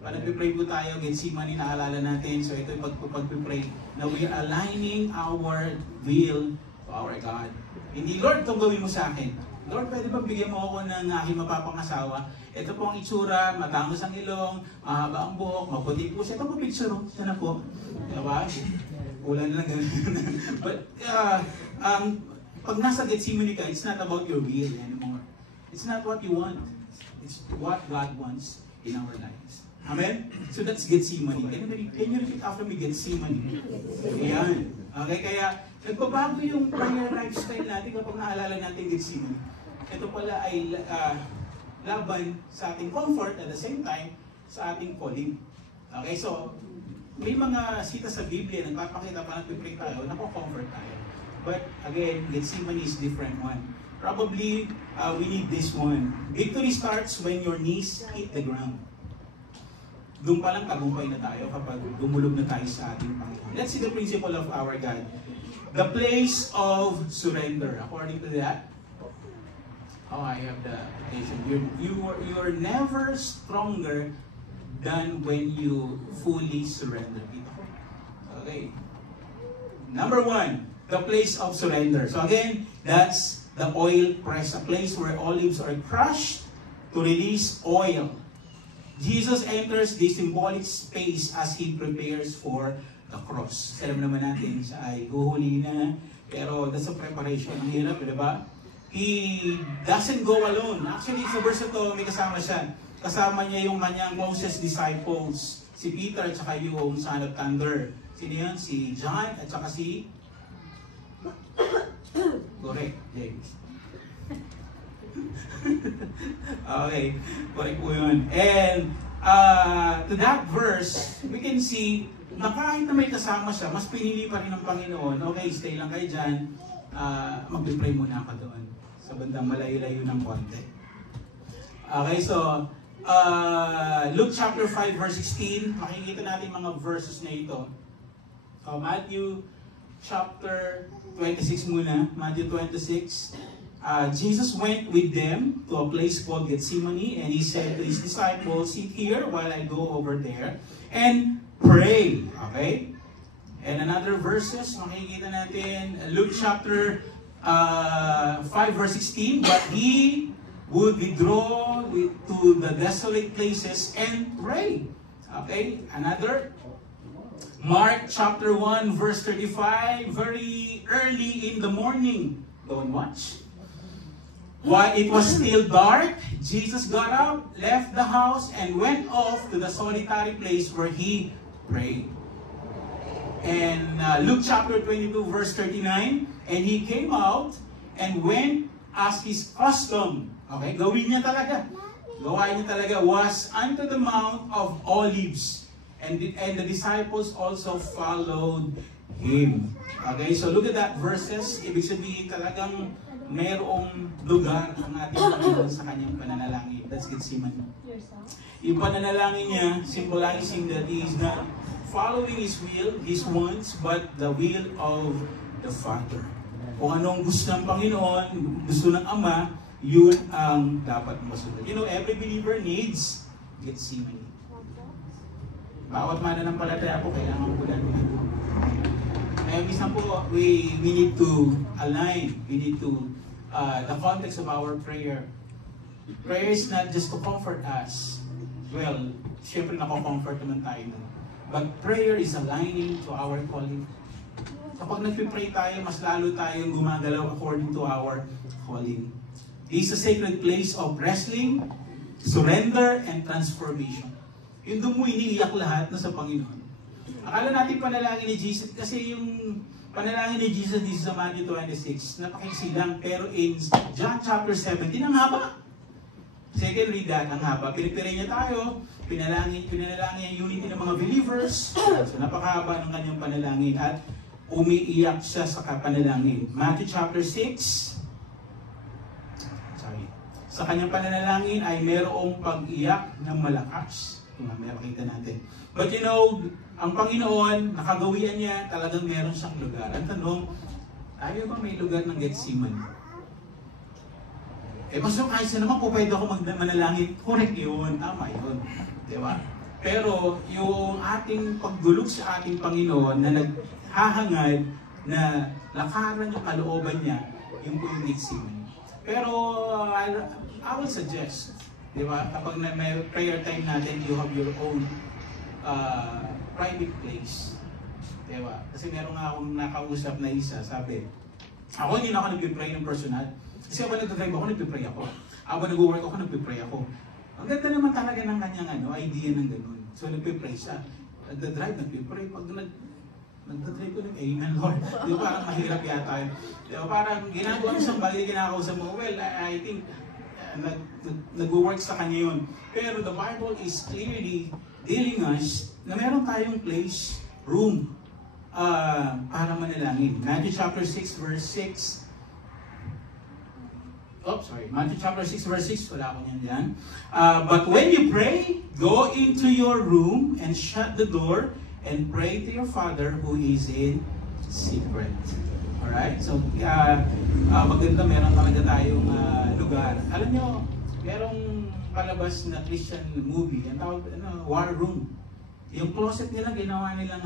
Pag nagpipray po tayo, Gethsemane, naalala natin. So ito yung pagpipray na we are aligning our will to our God. Hindi, Lord, itong gawin mo sa akin. Lord, pwede ba bigyan mo ako ng aking mapapangasawa? Ito po ang itsura, matangos ang ilong, mahaba ang buhok, maputi po siya. Ito po picture, oh. Siya na po. Diba? Ulan na lang ganun. But, pag nasa Gethsemane ka, it's not about your will anymore. It's not what you want. It's what God wants in our lives. Amen? So that's Gethsemane. Can you repeat after me, Gethsemane? Ayan. Okay, kaya nagbabago yung prayer lifestyle natin kapag naalala natin Gethsemane. Ito pala ay laban sa ating comfort at the same time sa ating calling. Okay, so may mga sita sa Biblia na nagpapakita pa nagpipray tayo, nako-comfort tayo. But again, Gethsemane is different one. Probably we need this one. Victory starts when your knees hit the ground. Doon pa lang tagumpay na tayo kapag dumulog na tayo sa ating Panginoon. Let's see the principle of our God. The place of surrender. According to that, I have the quotation. You are never stronger than when you fully surrender. Okay. Number one, the place of surrender. So again, that's the oil press, a place where olives are crushed to release oil. Jesus enters this symbolic space as He prepares for the cross. Alam naman natin, siya ay huhuli na, pero that's a preparation. Ang hirap, di ba? He doesn't go alone. Actually, sa verse ito, may kasama siya. Kasama niya yung kanyang closest disciples. Si Peter at saka yung son of thunder. Sino yan? Si John at saka si... Correct, James. Okay, correct po yun. And to that verse, we can see na kahit na may kasama siya, mas pinili pa rin ng Panginoon, okay, stay lang kayo dyan, mag-pray muna ako doon. Sa bandang malayo-layo ng konti. Okay, so, Luke chapter 5 verse 16, makikita natin mga verses na ito. Matthew chapter 26 muna, Matthew 26. Jesus went with them to a place called Gethsemane, and He said to His disciples, "Sit here while I go over there and pray." Okay? And another verses, makikita natin, Luke chapter 5 verse 16, "But He would withdraw to the desolate places and pray." Okay? Another, Mark chapter 1 verse 35, very early in the morning. Go and watch. While it was still dark, Jesus got up, left the house, and went off to the solitary place where He prayed. And Luke chapter 22 verse 39, "And He came out and went as His custom." Okay, gawin niya talaga. Gawain niya talaga, was unto the Mount of Olives. And the disciples also followed Him. Okay, so look at that verses. Ibig sabihin talagang mayroong lugar ang ating Panginoon sa kanyang pananalangin. That's Gethsemane. Yung pananalangin niya, symbolizing that He is not following His will, His wants, but the will of the Father. Kung anong gusto ng Panginoon, gusto ng Ama, yun ang dapat masunod. You know, every believer needs Gethsemane. Bawat mananampalataya po, kailangan po natin. Kaya minsan po, we need to align, we need to, the context of our prayer. Prayer is not just to comfort us. Well, syempre nako-comfort naman tayo nun. But prayer is aligning to our calling. Kapag nagpipray tayo, mas lalo tayong gumagalaw according to our calling. It is a sacred place of wrestling, surrender, and transformation. Yung doon mo iniiyak lahat na sa Panginoon. Akala natin panalangin ni Jesus, kasi yung panalangin ni Jesus dito sa Matthew 26, napakaiksi lang, pero in John chapter 17, ang haba. Second, read that, ang haba. Pinagpiray niya tayo, pinalangin yung unity ng mga believers, so napakahaba ng kanyang panalangin, at umiiyak siya sa panalangin. Matthew chapter 6, sa kanyang pananalangin ay mayroong pag-iyak ng malakas. Mamaya makita natin. But you know, ang Panginoon, nakagawian niya, talagang meron siyang lugar. Ang tanong, tayo ba may lugar ng Gethsemane? Pastor, kahit siya naman po pwede ako manalangin. Correct yun, tama yun. Diba? Pero yung ating pagdulog sa ating Panginoon na naghahangad na lakaran yung kalooban niya, yung po yung Gethsemane. Pero I will suggest, di ba, kapag may prayer time natin, you have your own private place. Di ba? Kasi meron nga akong nakausap na isa, sabi, ako hindi na ako nagpipray ng personal. Kasi habang nagdadrive ako, nagpipray ako. Habang nag-work ako, nagpipray ako. Ang ganda naman talaga ng kanyang idea ng ganun. So nagpipray siya. Nagdadrive, nagpipray. Pag nagdadrive ko, amen Lord. Di ba, parang mahirap yata yun. Di ba, parang ginagawa mo siyang bagay, ginakausap mo. Well, I think, nag-work sa kanya yun. Pero the Bible is clearly telling us na meron tayong place, room, para manalangin. Matthew chapter 6 verse 6. Matthew chapter 6 verse 6. Wala ko niyan dyan. But when you pray, go into your room and shut the door and pray to your Father who is in secret. Alright? So, maganda, meron talaga tayong lugar. Alam nyo, merong palabas na Christian movie, ang tawag, War Room. Yung closet nila, ginawa nilang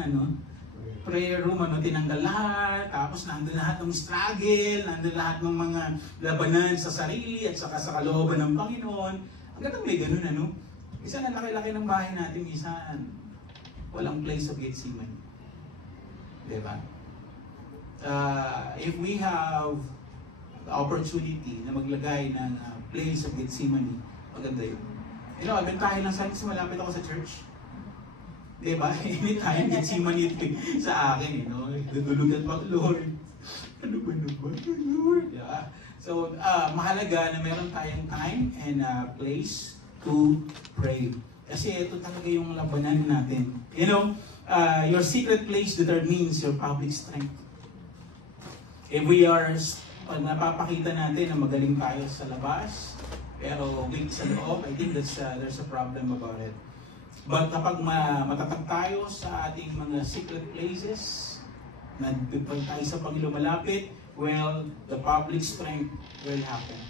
prayer room, tinanggal lahat, tapos nandun lahat ng struggle, nandun lahat ng mga labanan sa sarili at saka sa kalooban ng Panginoon. Hanggang may ganun, Isa na laki-laki ng bahay natin, minsan walang place of Gethsemane. Diba? If we have the opportunity na maglagay ng place of Gethsemane, maganda yun. Abentahin lang sa malapit ako sa church. Diba? Anytime Gethsemane sa akin, Dudulugan pa, Lord. Ano ba, Lord? Diba? So, mahalaga na meron tayong time and place to pray. Kasi ito talaga yung labanan natin. Your secret place determines your public strength. If we are, napapakita natin na magaling tayo sa labas, pero weak sa loob, I think there's a problem about it. But kapag matatag tayo sa ating mga secret places, nagpipag tayo sa Panginoon malapit, well, the public strength will happen.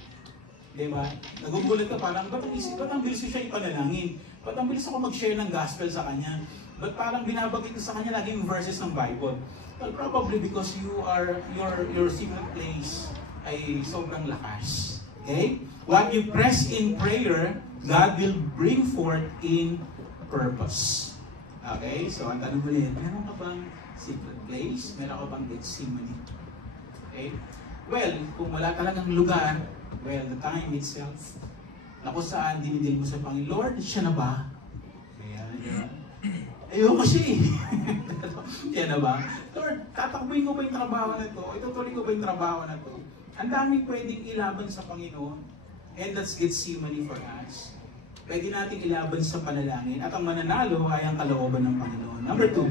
Diba? Nagugulat ka parang, ba't ang bilis ko siya ipanalangin? Ba't ang bilis ako mag-share ng gospel sa kanya? Ba't parang binabagay ko sa kanya laging verses ng Bible? Well, probably because your secret place ay sobrang lakas. Okay? What you press in prayer, God will bring forth in purpose. Okay? So, ang tanong ulit, meron ka bang secret place? Meron ka bang Gethsemane? Okay? Well, kung wala talagang lugar, well, the time itself, na kung saan dinidin mo sa Panginoon, Lord, siya na ba? Ayan. Ayoko siya eh. Siya na ba? Lord, tatakbuhin ko ba yung trabaho na to? Itutuloy ko ba yung trabaho na to? Ang daming pwedeng ilaban sa Panginoon. And that's Gethsemane for us. Pwede natin ilaban sa panalangin. At ang mananalo ay ang kalooban ng Panginoon. Number 2,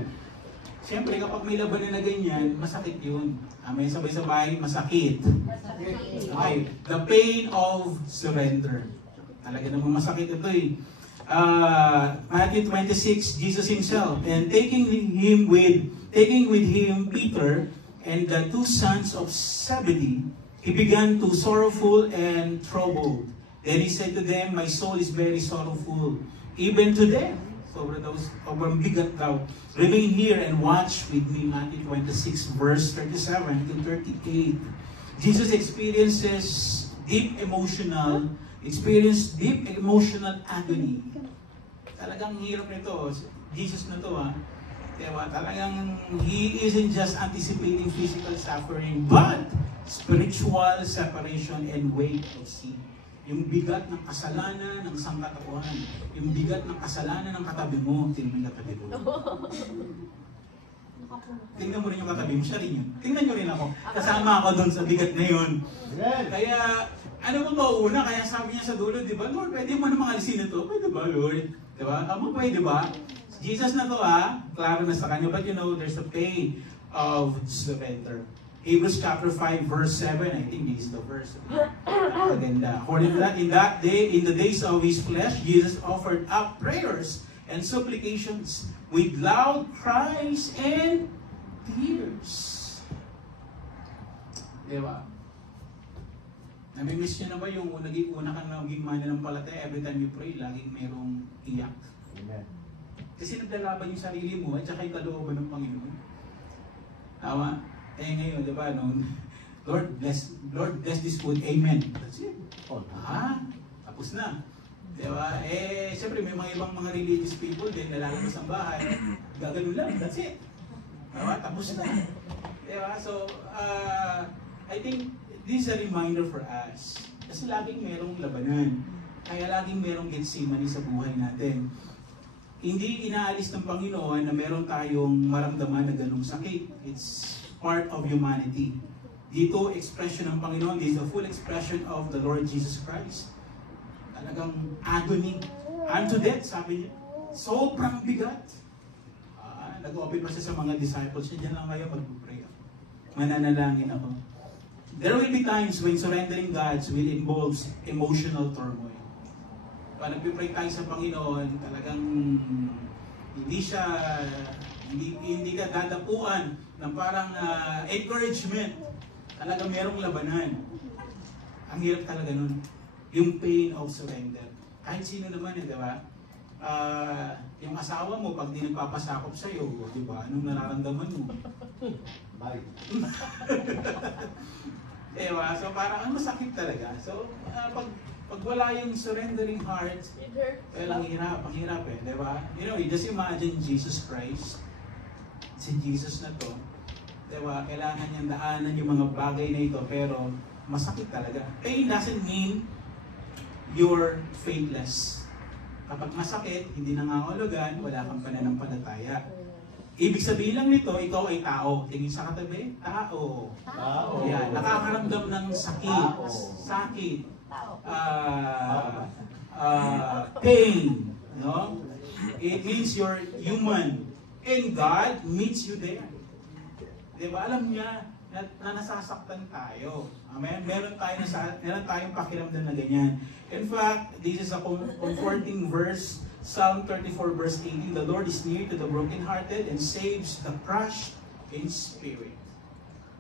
siyempre kapag may labanan na ganyan, masakit yun. May sabay-sabay, masakit. Okay. The pain of surrender. Talaga namang masakit ito eh. Matthew 26, Jesus himself, and taking with him Peter and the 2 sons of Zebedee, he began to sorrowful and troubled. Then he said to them, my soul is very sorrowful, even to death. Sobrang bigat daw. Remain here and watch with me. Matthew 26, verse 37 to 38. Jesus experiences deep emotional agony. Talagang hirap nito. Jesus na to Diba? Talagang he isn't just anticipating physical suffering, but spiritual separation and weight of sin. Yung bigat ng kasalanan ng sangkatauhan. Yung bigat ng kasalanan ng katabi mo. Tingnan mo yung katabi mo. Tingnan mo rin yung katabi mo. Siya rin yun. Tingnan nyo rin ako. Kasama ako doon sa bigat na yun. Kaya, ano mo mauuna? Kaya sabi niya sa dulo, di ba? Lord, pwede mo namang alisin ito. Pwede ba, Lord? Di ba? Amo, pwede ba? Jesus na to klaro na sa kanya. But there's a pain of surrender. Hebrews chapter 5 verse 7, I think this is the verse. Maganda. According to that, in the days of his flesh, Jesus offered up prayers and supplications with loud cries and tears. Diba? Nami-miss nyo na ba yung una ka na maging mananampalataya, every time you pray, laging merong iyak? Amen. Kasi naglalaban yung sarili mo at saka yung kalooban ng Panginoon. Tama? Ngayon, di ba, Lord bless this food, amen. That's it. Tapos na. Di ba? Siyempre, may mga ibang mga religious people din, nalalabas ang bahay, gagano lang, that's it. Diba? Tapos na. Di ba? So, I think, this is a reminder for us. Kasi laging merong labanan. Kaya laging merong Gethsemane sa buhay natin. Hindi inaalis ng Panginoon na meron tayong maramdaman na ganung sakit. It's part of humanity. Dito, expression ng Panginoon, this is the full expression of the Lord Jesus Christ. Talagang agony. Unto death, sabi niya. Sobrang bigat. Nag-open pa siya sa mga disciples niya. Diyan lang kayo mag-pray ako. Mananalangin ako. There will be times when surrendering God will involve emotional turmoil. Pag nag-pray tayo sa Panginoon, talagang hindi ka dadapuan ng parang encouragement. Talagang merong labanan. Ang hirap talaga nun. Yung pain of surrender. Kahit sino naman di ba? yung asawa mo, pag di nagpapasakop sa'yo, di ba? Anong nararamdaman mo? Bye. Diba? So parang masakit talaga. So pag wala yung surrendering heart, ang hirap eh, di ba? You know, you just imagine Jesus Christ, si Jesus na to, di ba? Kailangan niyang daanan yung mga bagay na ito, pero masakit talaga. Pain doesn't mean you're faithless. Kapag masakit, hindi nangangahulugan, wala kang pananampalataya. Ibig sabihin lang nito, ikaw ay tao. Tingin sa katabi, tao. Tao. Yan, nakakaramdam ng sakit. Tao. Sakit. Pain. No? It means you're human. And God meets you there. Diba? Alam niya na nasasaktan tayo. Amen? Meron tayong pakiramdam na ganyan. In fact, this is a comforting verse. Psalm 34 verse 18, the Lord is near to the brokenhearted and saves the crushed in spirit.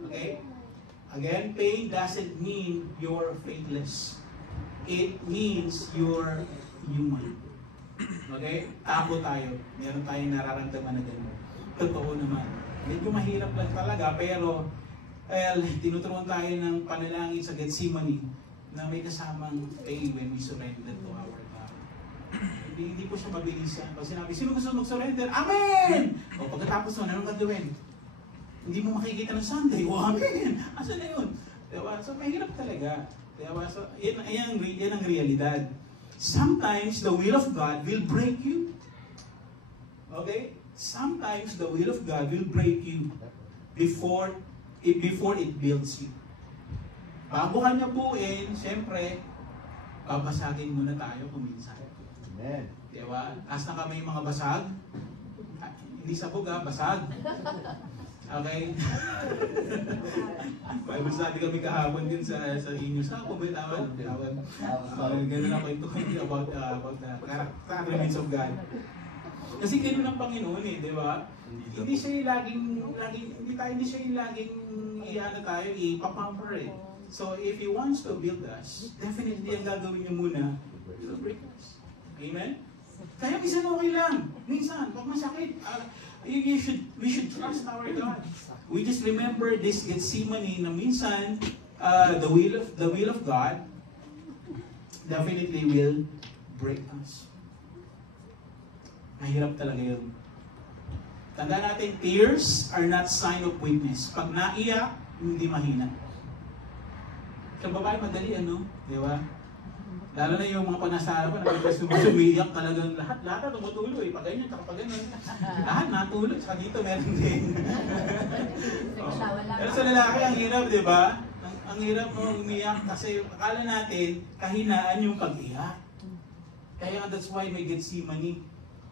Okay? Again, pain doesn't mean you're faithless. It means you're human. Okay? Tao tayo. Meron tayong nararamdaman na gano'n. Totoo naman. Medyo mahirap lang talaga, pero tinuturuan tayo ng panalangin sa Gethsemane na may kasamang pain when we surrender to our God. Hindi po siya mabilisan. Pag sinabi, sino gusto mag-surrender? Amen! O pagkatapos nun, anong gagawin? Hindi mo makikita ng Sunday. O amen! Asa na yun? Diba? So mahirap talaga. Diba? So yan ang realidad. Sometimes the will of God will break you. Okay? Sometimes the will of God will break you before it builds you. Bago ka niya buuin, siyempre, babasagin muna tayo kuminsan. Amen. Diba? Taas na kami yung mga basag. Hindi sabog ha, basag. Okay? Bible study kami kahapon din sa inyo. Sa ako ba tawag? Ganun ako ito about the sacraments of God. Kasi ganun ang Panginoon eh, di ba? Hindi siya yung laging ipapamper eh. So if He wants to build us, definitely ang gagawin niya muna, He will break us. Amen? Kaya minsan okay lang. Minsan, pag masakit, we should trust our God. We just remember this Gethsemane na minsan, the will of God definitely will break us. Mahirap talaga yun. Tandaan natin, tears are not sign of weakness. Pag naiyak, hindi mahina. Sa babae, madali ano? Di ba? Lalo na yung mga panasarapan, sumiyak talagang lahat na tumutuloy. Pag ganyan, pag ganyan. Lahat natuloy. Saka dito meron din. Pero sa lalaki, ang hirap, di ba? Ang hirap umiyak kasi akala natin, kahinaan yung pag-iyak. Kaya that's why may Gethsemane.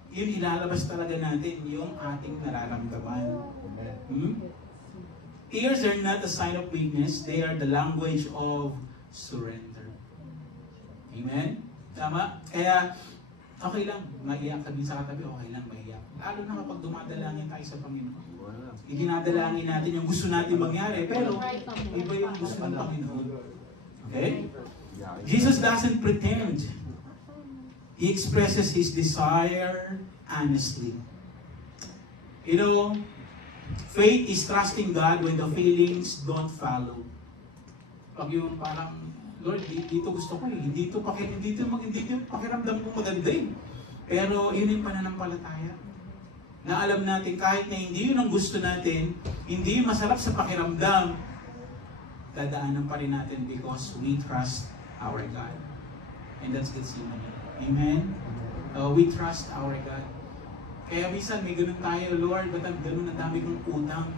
Yun ilalabas talaga natin yung ating nararamdaman. Tears are not a sign of weakness. They are the language of surrender. Amen? Tama? Kaya, okay lang. Maiyak ka din sa katabi, okay lang, maiyak. Lalo na kapag dumadalangin tayo sa Panginoon. Idinadalangin natin yung gusto natin mangyari, pero iba yung gusto ng Panginoon. Okay? Jesus doesn't pretend. He expresses His desire honestly. You know, faith is trusting God when the feelings don't follow. Pag yung parang, Lord, dito gusto ko eh. Dito pakiramdam ko maganda eh. Pero yun yung pananampalataya. Na alam natin kahit na hindi yun ang gusto natin, hindi masarap sa pakiramdam, dadaanan pa rin natin because we trust our God. And that's Gethsemane. Amen? We trust our God. Kaya minsan may ganun tayo, Lord, ba't ang ganun ang dami kong utang?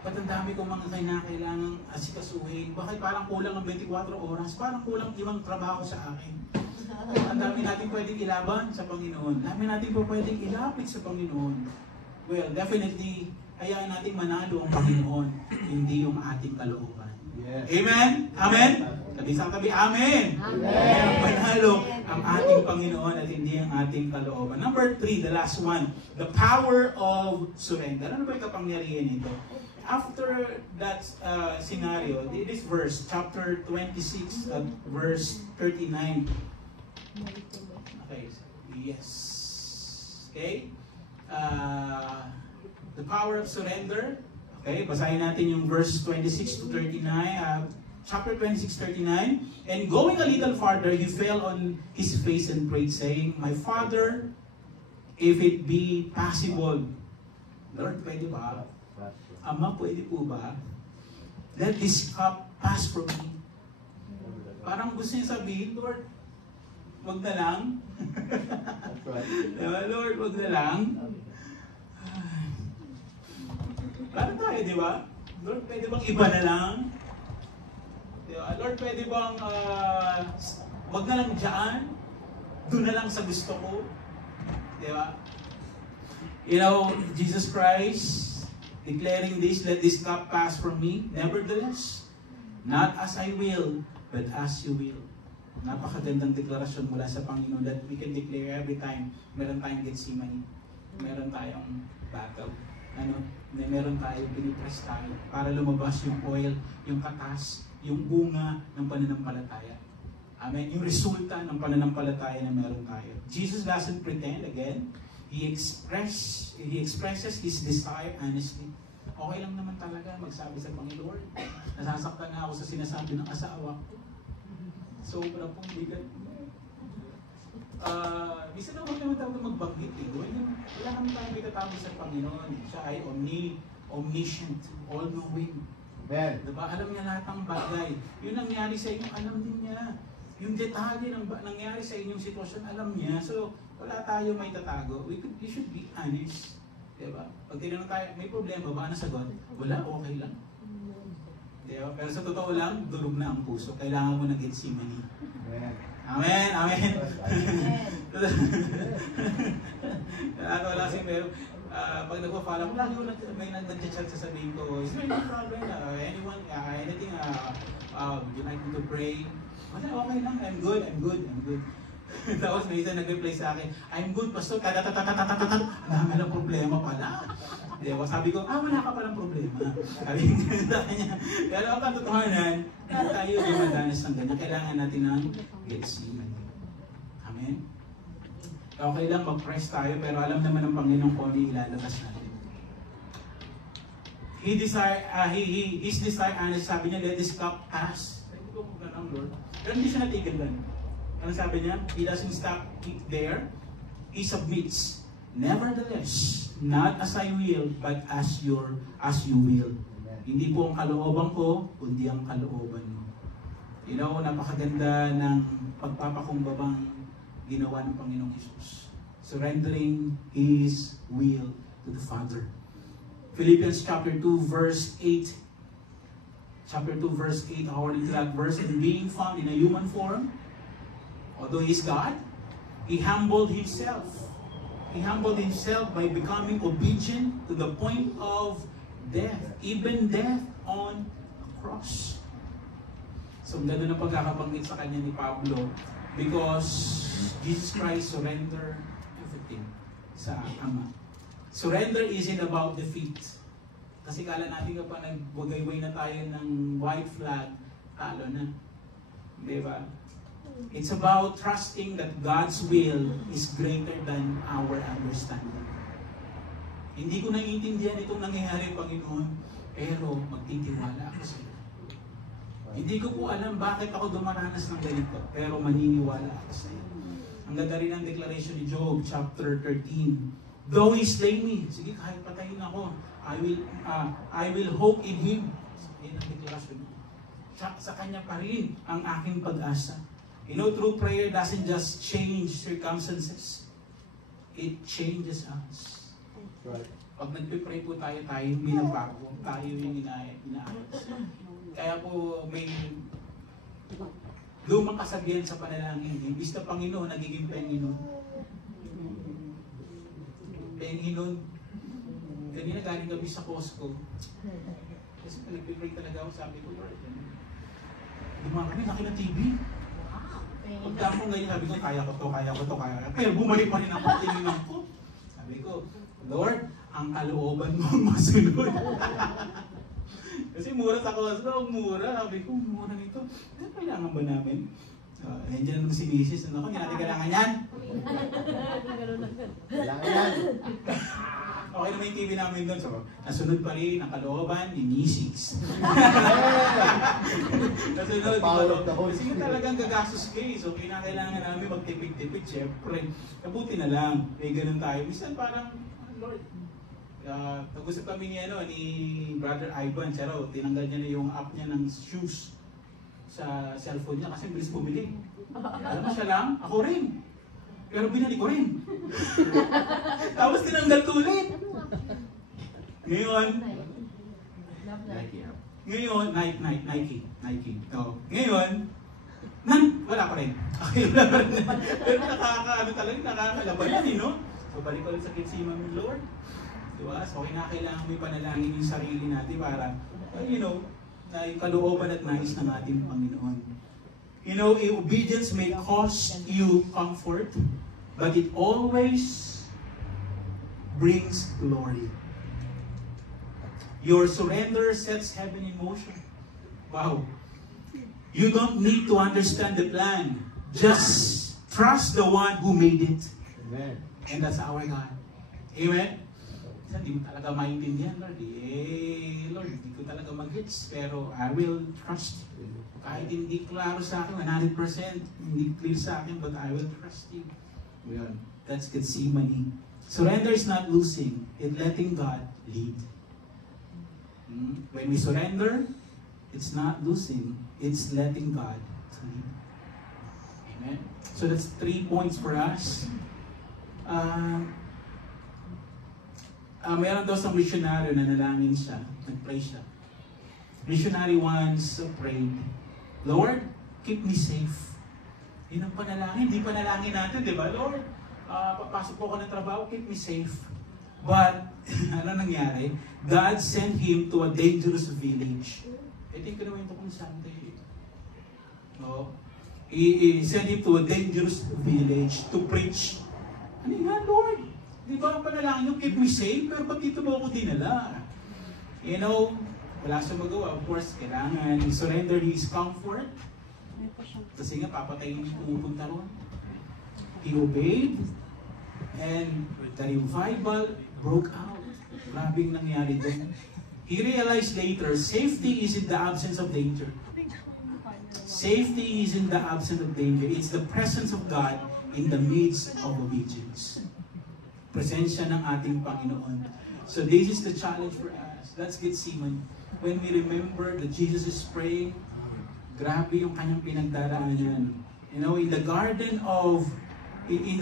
Ba't ang dami kong mga kailangang asikasuhin? Bakit parang kulang ang 24 oras? Parang kulang ibang trabaho sa akin. Ang dami natin pwedeng ilaban sa Panginoon. Ang dami natin po pwedeng ilapit sa Panginoon. Well, definitely, hayaan natin manalo ang Panginoon, hindi yung ating kalooban. Yes. Amen? Amen? Sabi sa tabi, Amen! Amen! Manalo ang ating Panginoon at hindi ang ating kalooban. Number 3, the last one, the power of surrender. Ano ba yung kapangyarihan nito? After that scenario, this verse, chapter 26, verse 39. Okay, yes. Okay? The power of surrender. Okay, basahin natin yung verse 26 to 39. Chapter 26:39. And going a little farther, he fell on his face and prayed, saying, My Father, if it be possible, Lord, pwede ba? Ama, pwede po ba? Let this cup pass from me. Parang gusto niya sabihin, Lord, wag na lang. That's right. Diba, Lord, wag na lang. Parang tayo, di ba? Lord, pwede bang iba na lang? Diba? Lord, pwede bang wag na lang dyan? Doon na lang sa gusto ko? Diba? You know, Jesus Christ declaring this, let this cup pass from me. Nevertheless, not as I will, but as you will. Napakagandang deklarasyon mula sa Panginoon that we can declare every time meron tayong Gethsemane. Meron tayong battle. Meron tayong pinipress tayo para lumabas yung oil, yung katas, yung bunga ng pananampalataya. Amen. Yung resulta ng pananampalataya na meron tayo. Jesus doesn't pretend again. He expresses his desire honestly. Okay lang naman talaga magsabi sa Panginoon. Nasasaktan na ako sa sinasabi ng asawa ko. Sobra pong bigat. Bisa na huwag naman tayo magbanggit eh. Wala naman tayo may katabi sa Panginoon. Siya ay omniscient, all-knowing. Amen. Diba? Alam niya lahat ng bagay. Yung nangyari sa inyo, alam din niya. Yung detalye ng nangyari sa inyong sitwasyon, alam niya. So, wala tayo may tatago. We should be honest. Diba? Pag tinanong tayo, may problema ba? Ano sagot? Wala, okay lang. Diba? Pero sa totoo lang, durog na ang puso. Kailangan mo ng Gethsemane. Amen. Amen, amen. Wala si Mel. Pag nagpa-follow ko, lagi ko may nag-chat sasabihin ko, is there any problem? Anyone, anything, would you like me to pray? Wala, okay lang, I'm good. Tapos may isa nag-reply sa akin, I'm good, pastor, dami lang problema pala. Diba? Sabi ko, wala ka palang problema. Sabi ko sa kanya, pero ang katotohanan, kung tayo dumadanas ng ganyan, kailangan natin ng Gethsemane. Amen? Okay lang mag-press tayo, pero alam naman ng Panginoon kung ano ilalabas natin. His desire, sabi niya, let this cup pass. Sabi ko, kung gano'n, Lord. Pero hindi siya natigil lang. Ano sabi niya? He doesn't stop there. He submits. Nevertheless, not as I will, but as you will. Amen. Hindi po ang kalooban ko, kundi ang kalooban mo. You know, napakaganda ng pagpapakumbabang ginawa ng Panginoong Jesus. Surrendering His will to the Father. Philippians chapter 2 verse 8. Chapter 2 verse 8, according to that verse, and being found in a human form, although He is God, He humbled Himself. He humbled Himself by becoming obedient to the point of death, even death on a cross. So, gano'n ang pagkakabanggit sa kanya ni Pablo because Jesus Christ surrendered everything sa Ama. Surrender isn't about defeat. Kasi kala natin kapag nagwagayway na tayo ng white flag, talo na. Diba? It's about trusting that God's will is greater than our understanding. Hindi ko naiintindihan itong nangyayari, Panginoon, pero magtitiwala ako sa iyo. Hindi ko po alam bakit ako dumaranas ng ganito, pero maniniwala ako sa iyo. Ang ganda rin ang declaration ni Job, chapter 13. Though He slay me, sige kahit patayin ako, I will hope in Him. Yan ang declaration. Sa Kanya pa rin ang aking pag-asa. You know, true prayer doesn't just change circumstances. It changes us. Right. Pag nagpipray po tayo binabago. Tayo yung inaayos. Kaya po may lumang kasabihan sa panalangin. Imbis na Panginoon, nagiging Panginoon. Panginoon. Kanina galing kami sa Costco. Kasi nagpipray talaga ako, sabi ko, Lord, dumaan kami, laki ng TV. Pagka ako ngayon, sabi ko, kaya ko to. Pero bumalik pa rin ako, tinignan ko. Sabi ko, Lord, ang kalooban mo masunod. Kasi mura sa Costco, mura. Sabi ko, mura nito. Kailangan ba namin? Nandiyan si Mrs. Ano ko, hindi natin kailangan yan. Kailangan yan. Okay naman yung TV namin doon. So, nasunod pa rin ang kalooban ni Mrs. Nasunod. Power of the Holy Kasi yung Spirit. talagang gagastos kayo. So, kailangan namin magtipid-tipid. Siyempre, mabuti na lang. May ganun tayo. Minsan parang, Lord, nag-usap kami ni Brother Ivan. Charo, tinanggal niya na yung app niya ng shoes sa cellphone niya kasi bilis bumili. Alam mo siya lang, ako rin. Pero binili ko rin. Tapos tinanggal ko ulit. Ngayon, Nike. So, ngayon, wala pa rin. Okay, wala pa rin. Pero nakakalaban yan, no? So, balik ko ulit sa Gethsemane ng Lord. Diba? So, kailangan may panalangin yung sarili natin para, na yung kalooban at nais ng ating Panginoon. Obedience may cost you comfort, but it always brings glory. Your surrender sets heaven in motion. Wow. You don't need to understand the plan. Just trust the one who made it. Amen. And that's our God. Amen? Hindi mo talaga maintindihan, Lord. Lord, hindi ko talaga mag-hits, pero I will trust you. Kahit hindi klaro sa akin, 100%, hindi clear sa akin, but I will trust you. Well, that's Gethsemane. Surrender is not losing, it's letting God lead. When we surrender, it's not losing, it's letting God lead. Amen? So that's 3 points for us. Meron daw isang missionary na nalangin siya, nag-pray siya. Missionary once prayed, Lord, keep me safe. Yun ang panalangin, di panalangin natin, di ba? Lord, papasok po ako ng trabaho, keep me safe. But, ano nangyari? God sent him to a dangerous village. I think naman ito kung Sunday. No? He sent him to a dangerous village to preach. Ano nga, Lord? Di ba ang panalangin nyo, keep me safe, pero ba't dito mo ako dinala? Wala siya magawa. Of course, kailangan surrender his comfort. Kasi nga, papatayin siya pupunta ron. He obeyed, and the revival broke out. Grabing nangyari doon. He realized later, safety is in the absence of danger. Safety is in the absence of danger. It's the presence of God in the midst of obedience. Presensya ng ating Panginoon. So this is the challenge for us. Let's get Gethsemane. When we remember that Jesus is praying, grabe yung kanyang pinagdaraanan. In the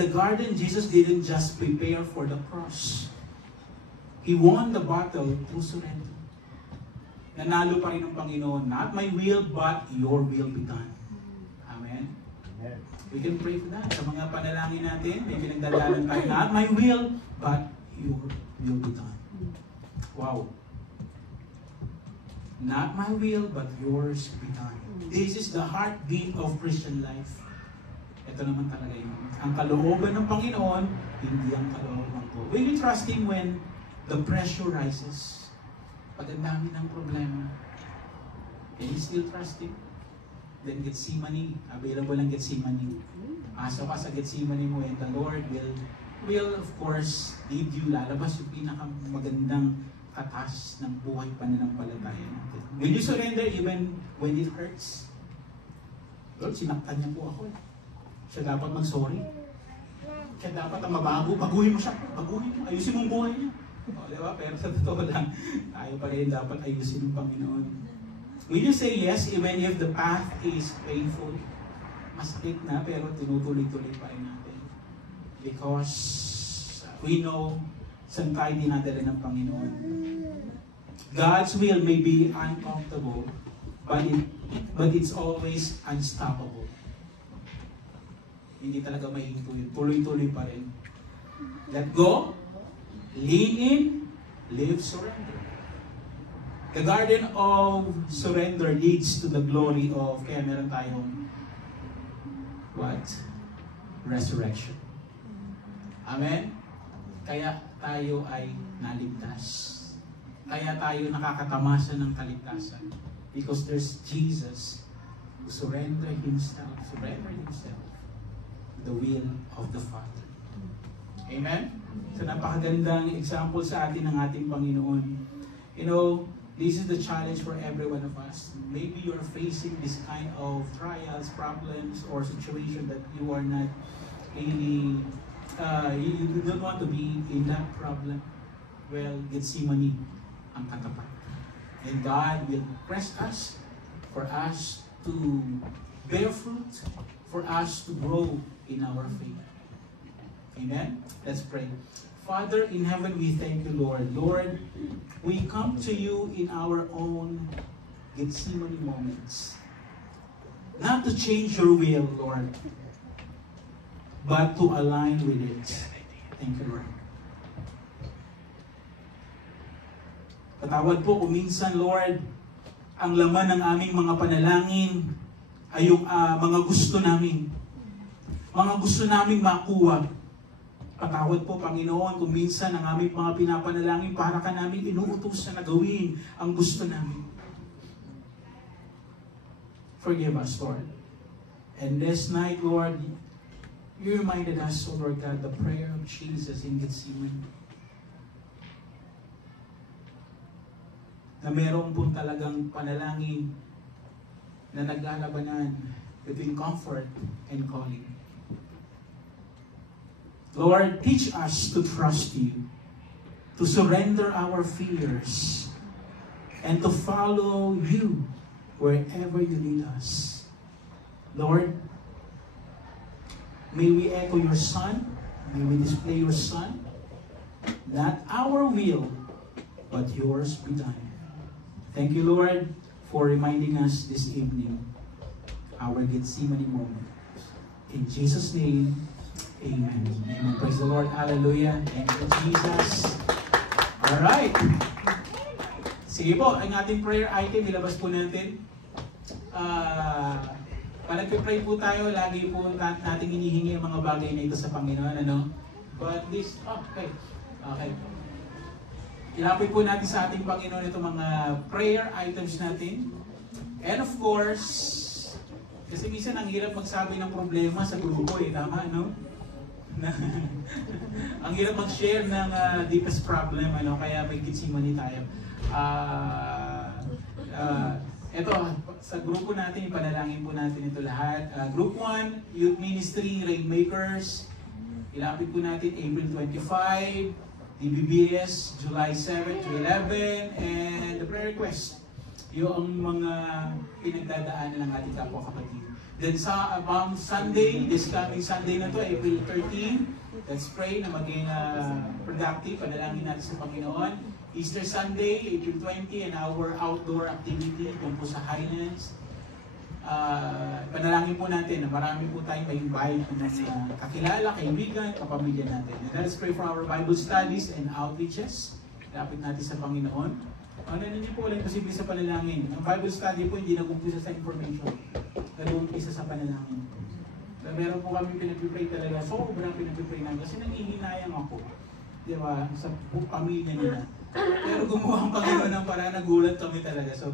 garden, Jesus didn't just prepare for the cross. He won the battle through surrender. Nanalo pa rin ang Panginoon. Not my will, but your will be done. Amen? Amen. We can pray for that. Sa mga panalangin natin, may pinagdadaanan tayo. Not my will, but your will be done. Wow. Not my will, but yours be done. This is the heartbeat of Christian life. Ito naman talaga yun. Ang kalooban ng Panginoon, hindi ang kalooban ko. Will you trust Him when the pressure rises? Pag ang dami ng problema, can you still trust Him? Then Gethsemane, available ang Gethsemane. Pasok ka sa Gethsemane mo and the Lord will of course lead you, lalabas yung pinakamagandang katas ng buhay pananampalataya natin. Will you surrender even when it hurts? Lord, sinaktan niya po ako. Siya dapat mag-sorry. Siya dapat ang mabago. Baguhin mo siya. Baguhin mo. Ayusin mo ang buhay niya. Diba? Pero sa totoo lang, tayo pa rin dapat ayusin ng Panginoon. Will you say yes even if the path is painful? Masakit na pero tinutuloy-tuloy pa rin natin. Because we know saan tayo dinadala ng Panginoon. God's will may be uncomfortable, but it's always unstoppable. Hindi talaga mahinto yun. Tuloy-tuloy pa rin. Let go, lean in, live surrender. The garden of surrender leads to the glory of, kaya meron tayong what? Resurrection. Amen? Kaya tayo ay naligtas. Kaya tayo nakakatamasa ng kaligtasan. Because there's Jesus to surrender himself to the will of the Father. Amen? So napakagandang example sa atin ng ating Panginoon. You know, this is the challenge for every one of us. Maybe you're facing this kind of trials, problems, or situation that you are not really, you don't want to be in that problem. Well, Gethsemane ang katapat. And God will press us for us to bear fruit, for us to grow in our faith. Amen? Let's pray. Father in heaven, we thank you, Lord. Lord, we come to you in our own Gethsemane moments. Not to change your will, Lord, but to align with it. Thank you, Lord. Patawad po kung minsan, Lord, ang laman ng aming mga panalangin ay yung mga gusto namin. Mga gusto naming makuha. Patawad po, Panginoon, kung minsan ang aming mga pinapanalangin para ka namin inuutusan na gawin ang gusto namin. Forgive us, Lord. And this night, Lord, you reminded us, oh Lord God, the prayer of Jesus in Gethsemane. Na meron po talagang panalangin na naglalabanan between comfort and calling. Lord, teach us to trust you, to surrender our fears, and to follow you wherever you lead us. Lord, may we echo your Son, may we display your Son, not our will, but yours be done. Thank you, Lord, for reminding us this evening our Gethsemane moment. In Jesus' name, amen. Amen. Praise the Lord. Hallelujah. Thank you, Jesus. Alright. Sige po, ang ating prayer item, ilabas po natin. Palagpipray po tayo, lagi po natin hinihingi ang mga bagay na ito sa Panginoon. Ano? But this, okay. Ilapit po natin sa ating Panginoon itong mga prayer items natin. And of course, kasi minsan ang hirap magsabi ng problema sa grupo tama, no? Ang hirap mag-share ng deepest problem, ano? Kaya may Gethsemane tayo. Ito, sa grupo natin, ipanalangin po natin ito lahat. Group 1, Youth Ministry, Rainmakers. Ilapit po natin April 25, DBBS, July 7 to 11, and the prayer request. Yung mga pinagdadaanan ng ating kapwa kapatid. Then sa Sunday, this coming Sunday na to, April 13, let's pray na maging productive, panalangin natin sa Panginoon. Easter Sunday, April 20, and our outdoor activity doon po sa Highlands. Panalangin po natin na marami po tayong ma-invite ng kakilala, kaibigan, kapamilya natin. And let's pray for our Bible studies and outreaches. Lapit natin sa Panginoon. Hindi po walang posible sa panalangin. Ang Bible study po hindi nag-umpisa sa information. Nag-umpisa sa panalangin. Meron po kami pinag-pray talaga. Sobrang pinag-pray namin. Kasi nangihinayang ako. Di ba? Sa pamilya nila. Pero gumawa ang Panginoon ng parang nagulat kami talaga. So,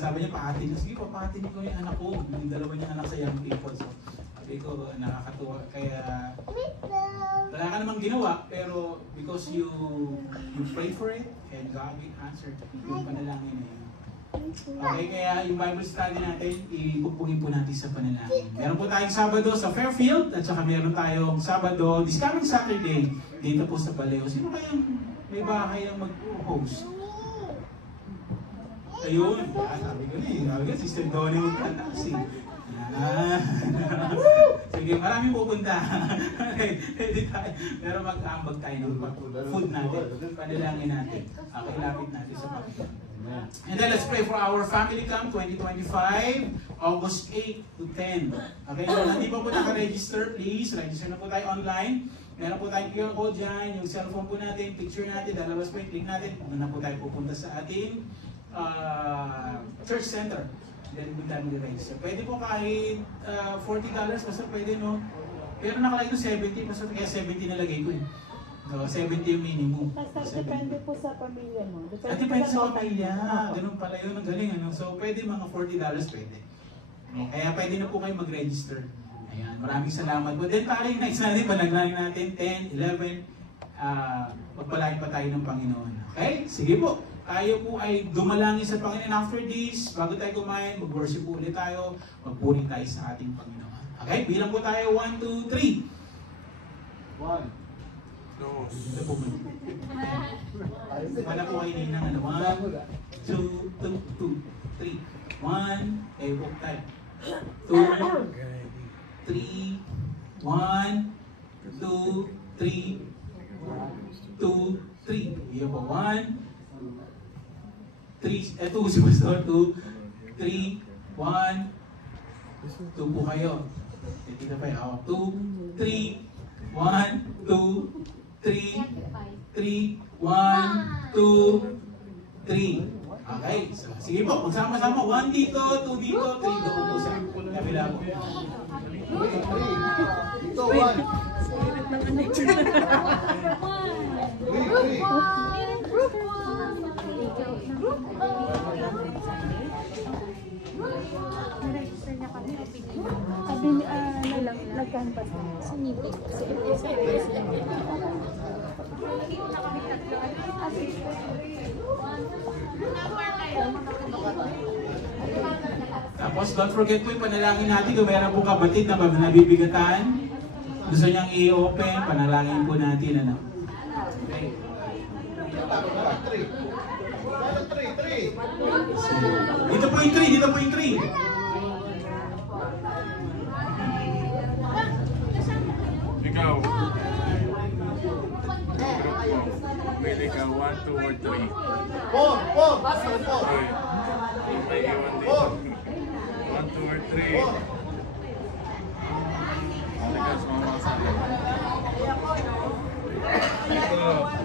sabi niya, pahatin. Sige po, pahatin ko yung anak ko. Yung dalawa niyang anak sa young people. So, sabi ko, nakakatuwa. Kaya, wala ka namang ginawa. Pero, because you pray for it, and God will answer yung panalangin na yun. Okay, kaya yung Bible study natin, ipupugin po natin sa panalangin. Meron po tayong Sabado sa Fairfield, at saka meron tayong Sabado, this coming Saturday, dito po sa Baleo. Sino kayang may bahay ang mag-host? Ayun, sabi ko na Sister Donnie magtatasi. Sige, maraming pupunta. Pero mag-ambag tayo ng food natin, panalangin natin, ilapit natin sa Panginoon. And then let's pray for our family camp 2025, August 8 to 10. Okay, so hindi pa po naka-register, please, register na po tayo online. Meron po tayong QR code dyan, yung cellphone po natin, picture natin, lalabas po yung click natin, kung na po tayo pupunta sa ating church center. Then po tayo mag-register. Pwede po kahit $40, basta pwede, no? Pero nakalagay ko 70, basta kaya 70 nalagay ko eh. So, 70 yung minimum. Basta depende po sa pamilya mo. Depende sa pamilya. Ganun pala yun. Ang galing, ano? So, pwede mga $40, pwede. Kaya pwede na po kayo mag-register. Ayan, maraming salamat po. Then taring nights natin, panaglanin natin 10, 11, pagpalain pa tayo ng Panginoon. Okay? Sige po. Tayo po ay dumalangin sa Panginoon. After this, bago tayo kumain, mag-worship po ulit tayo, magpuri tayo sa ating Panginoon. Okay? Bilang po tayo, 1, 2, 3. 1. Ito po mo. Wala po kayo ninang. 1, 2, 3. 1, eh, walk tayo. 2, 3, 1, 2, 3, 2, 3. Iyo po, 1, 3, 2 si Pastor, 2, 3, 1, 2 po kayo. Dito pa yun, 2, 3, 1, 2, 3, 3, 1, 2, 3. Okay, so, sige po, magsama-sama, 1 dito, 2 dito, 3 doon po sa kabila po. 3. Dito, 1. Sabi ni, nag-canvas na. Sumibig. Tapos, don't forget po yung panalangin natin kung meron po kabatid na nabibigatan. Gusto niyang i-open, panalangin po natin. Ano? Okay. 3. So, dito po yung 3, dito po yung 3. Ikaw. Pwede ka 1, 2, or 3. 4. Pastor, 4. Okay. May iwan dito. 1, 2, or 3. Halika, sumama sa akin. Dito.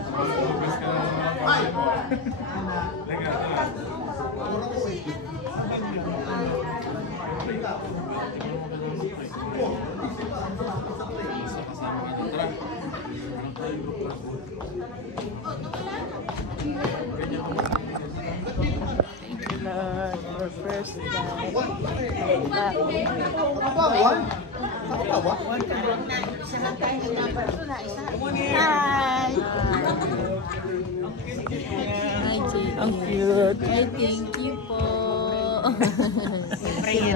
Focus ka lang sa mga pangit mo. Halika, tara. Our first time. Hi! Ang cute. Ay, thank you po. Siyempre,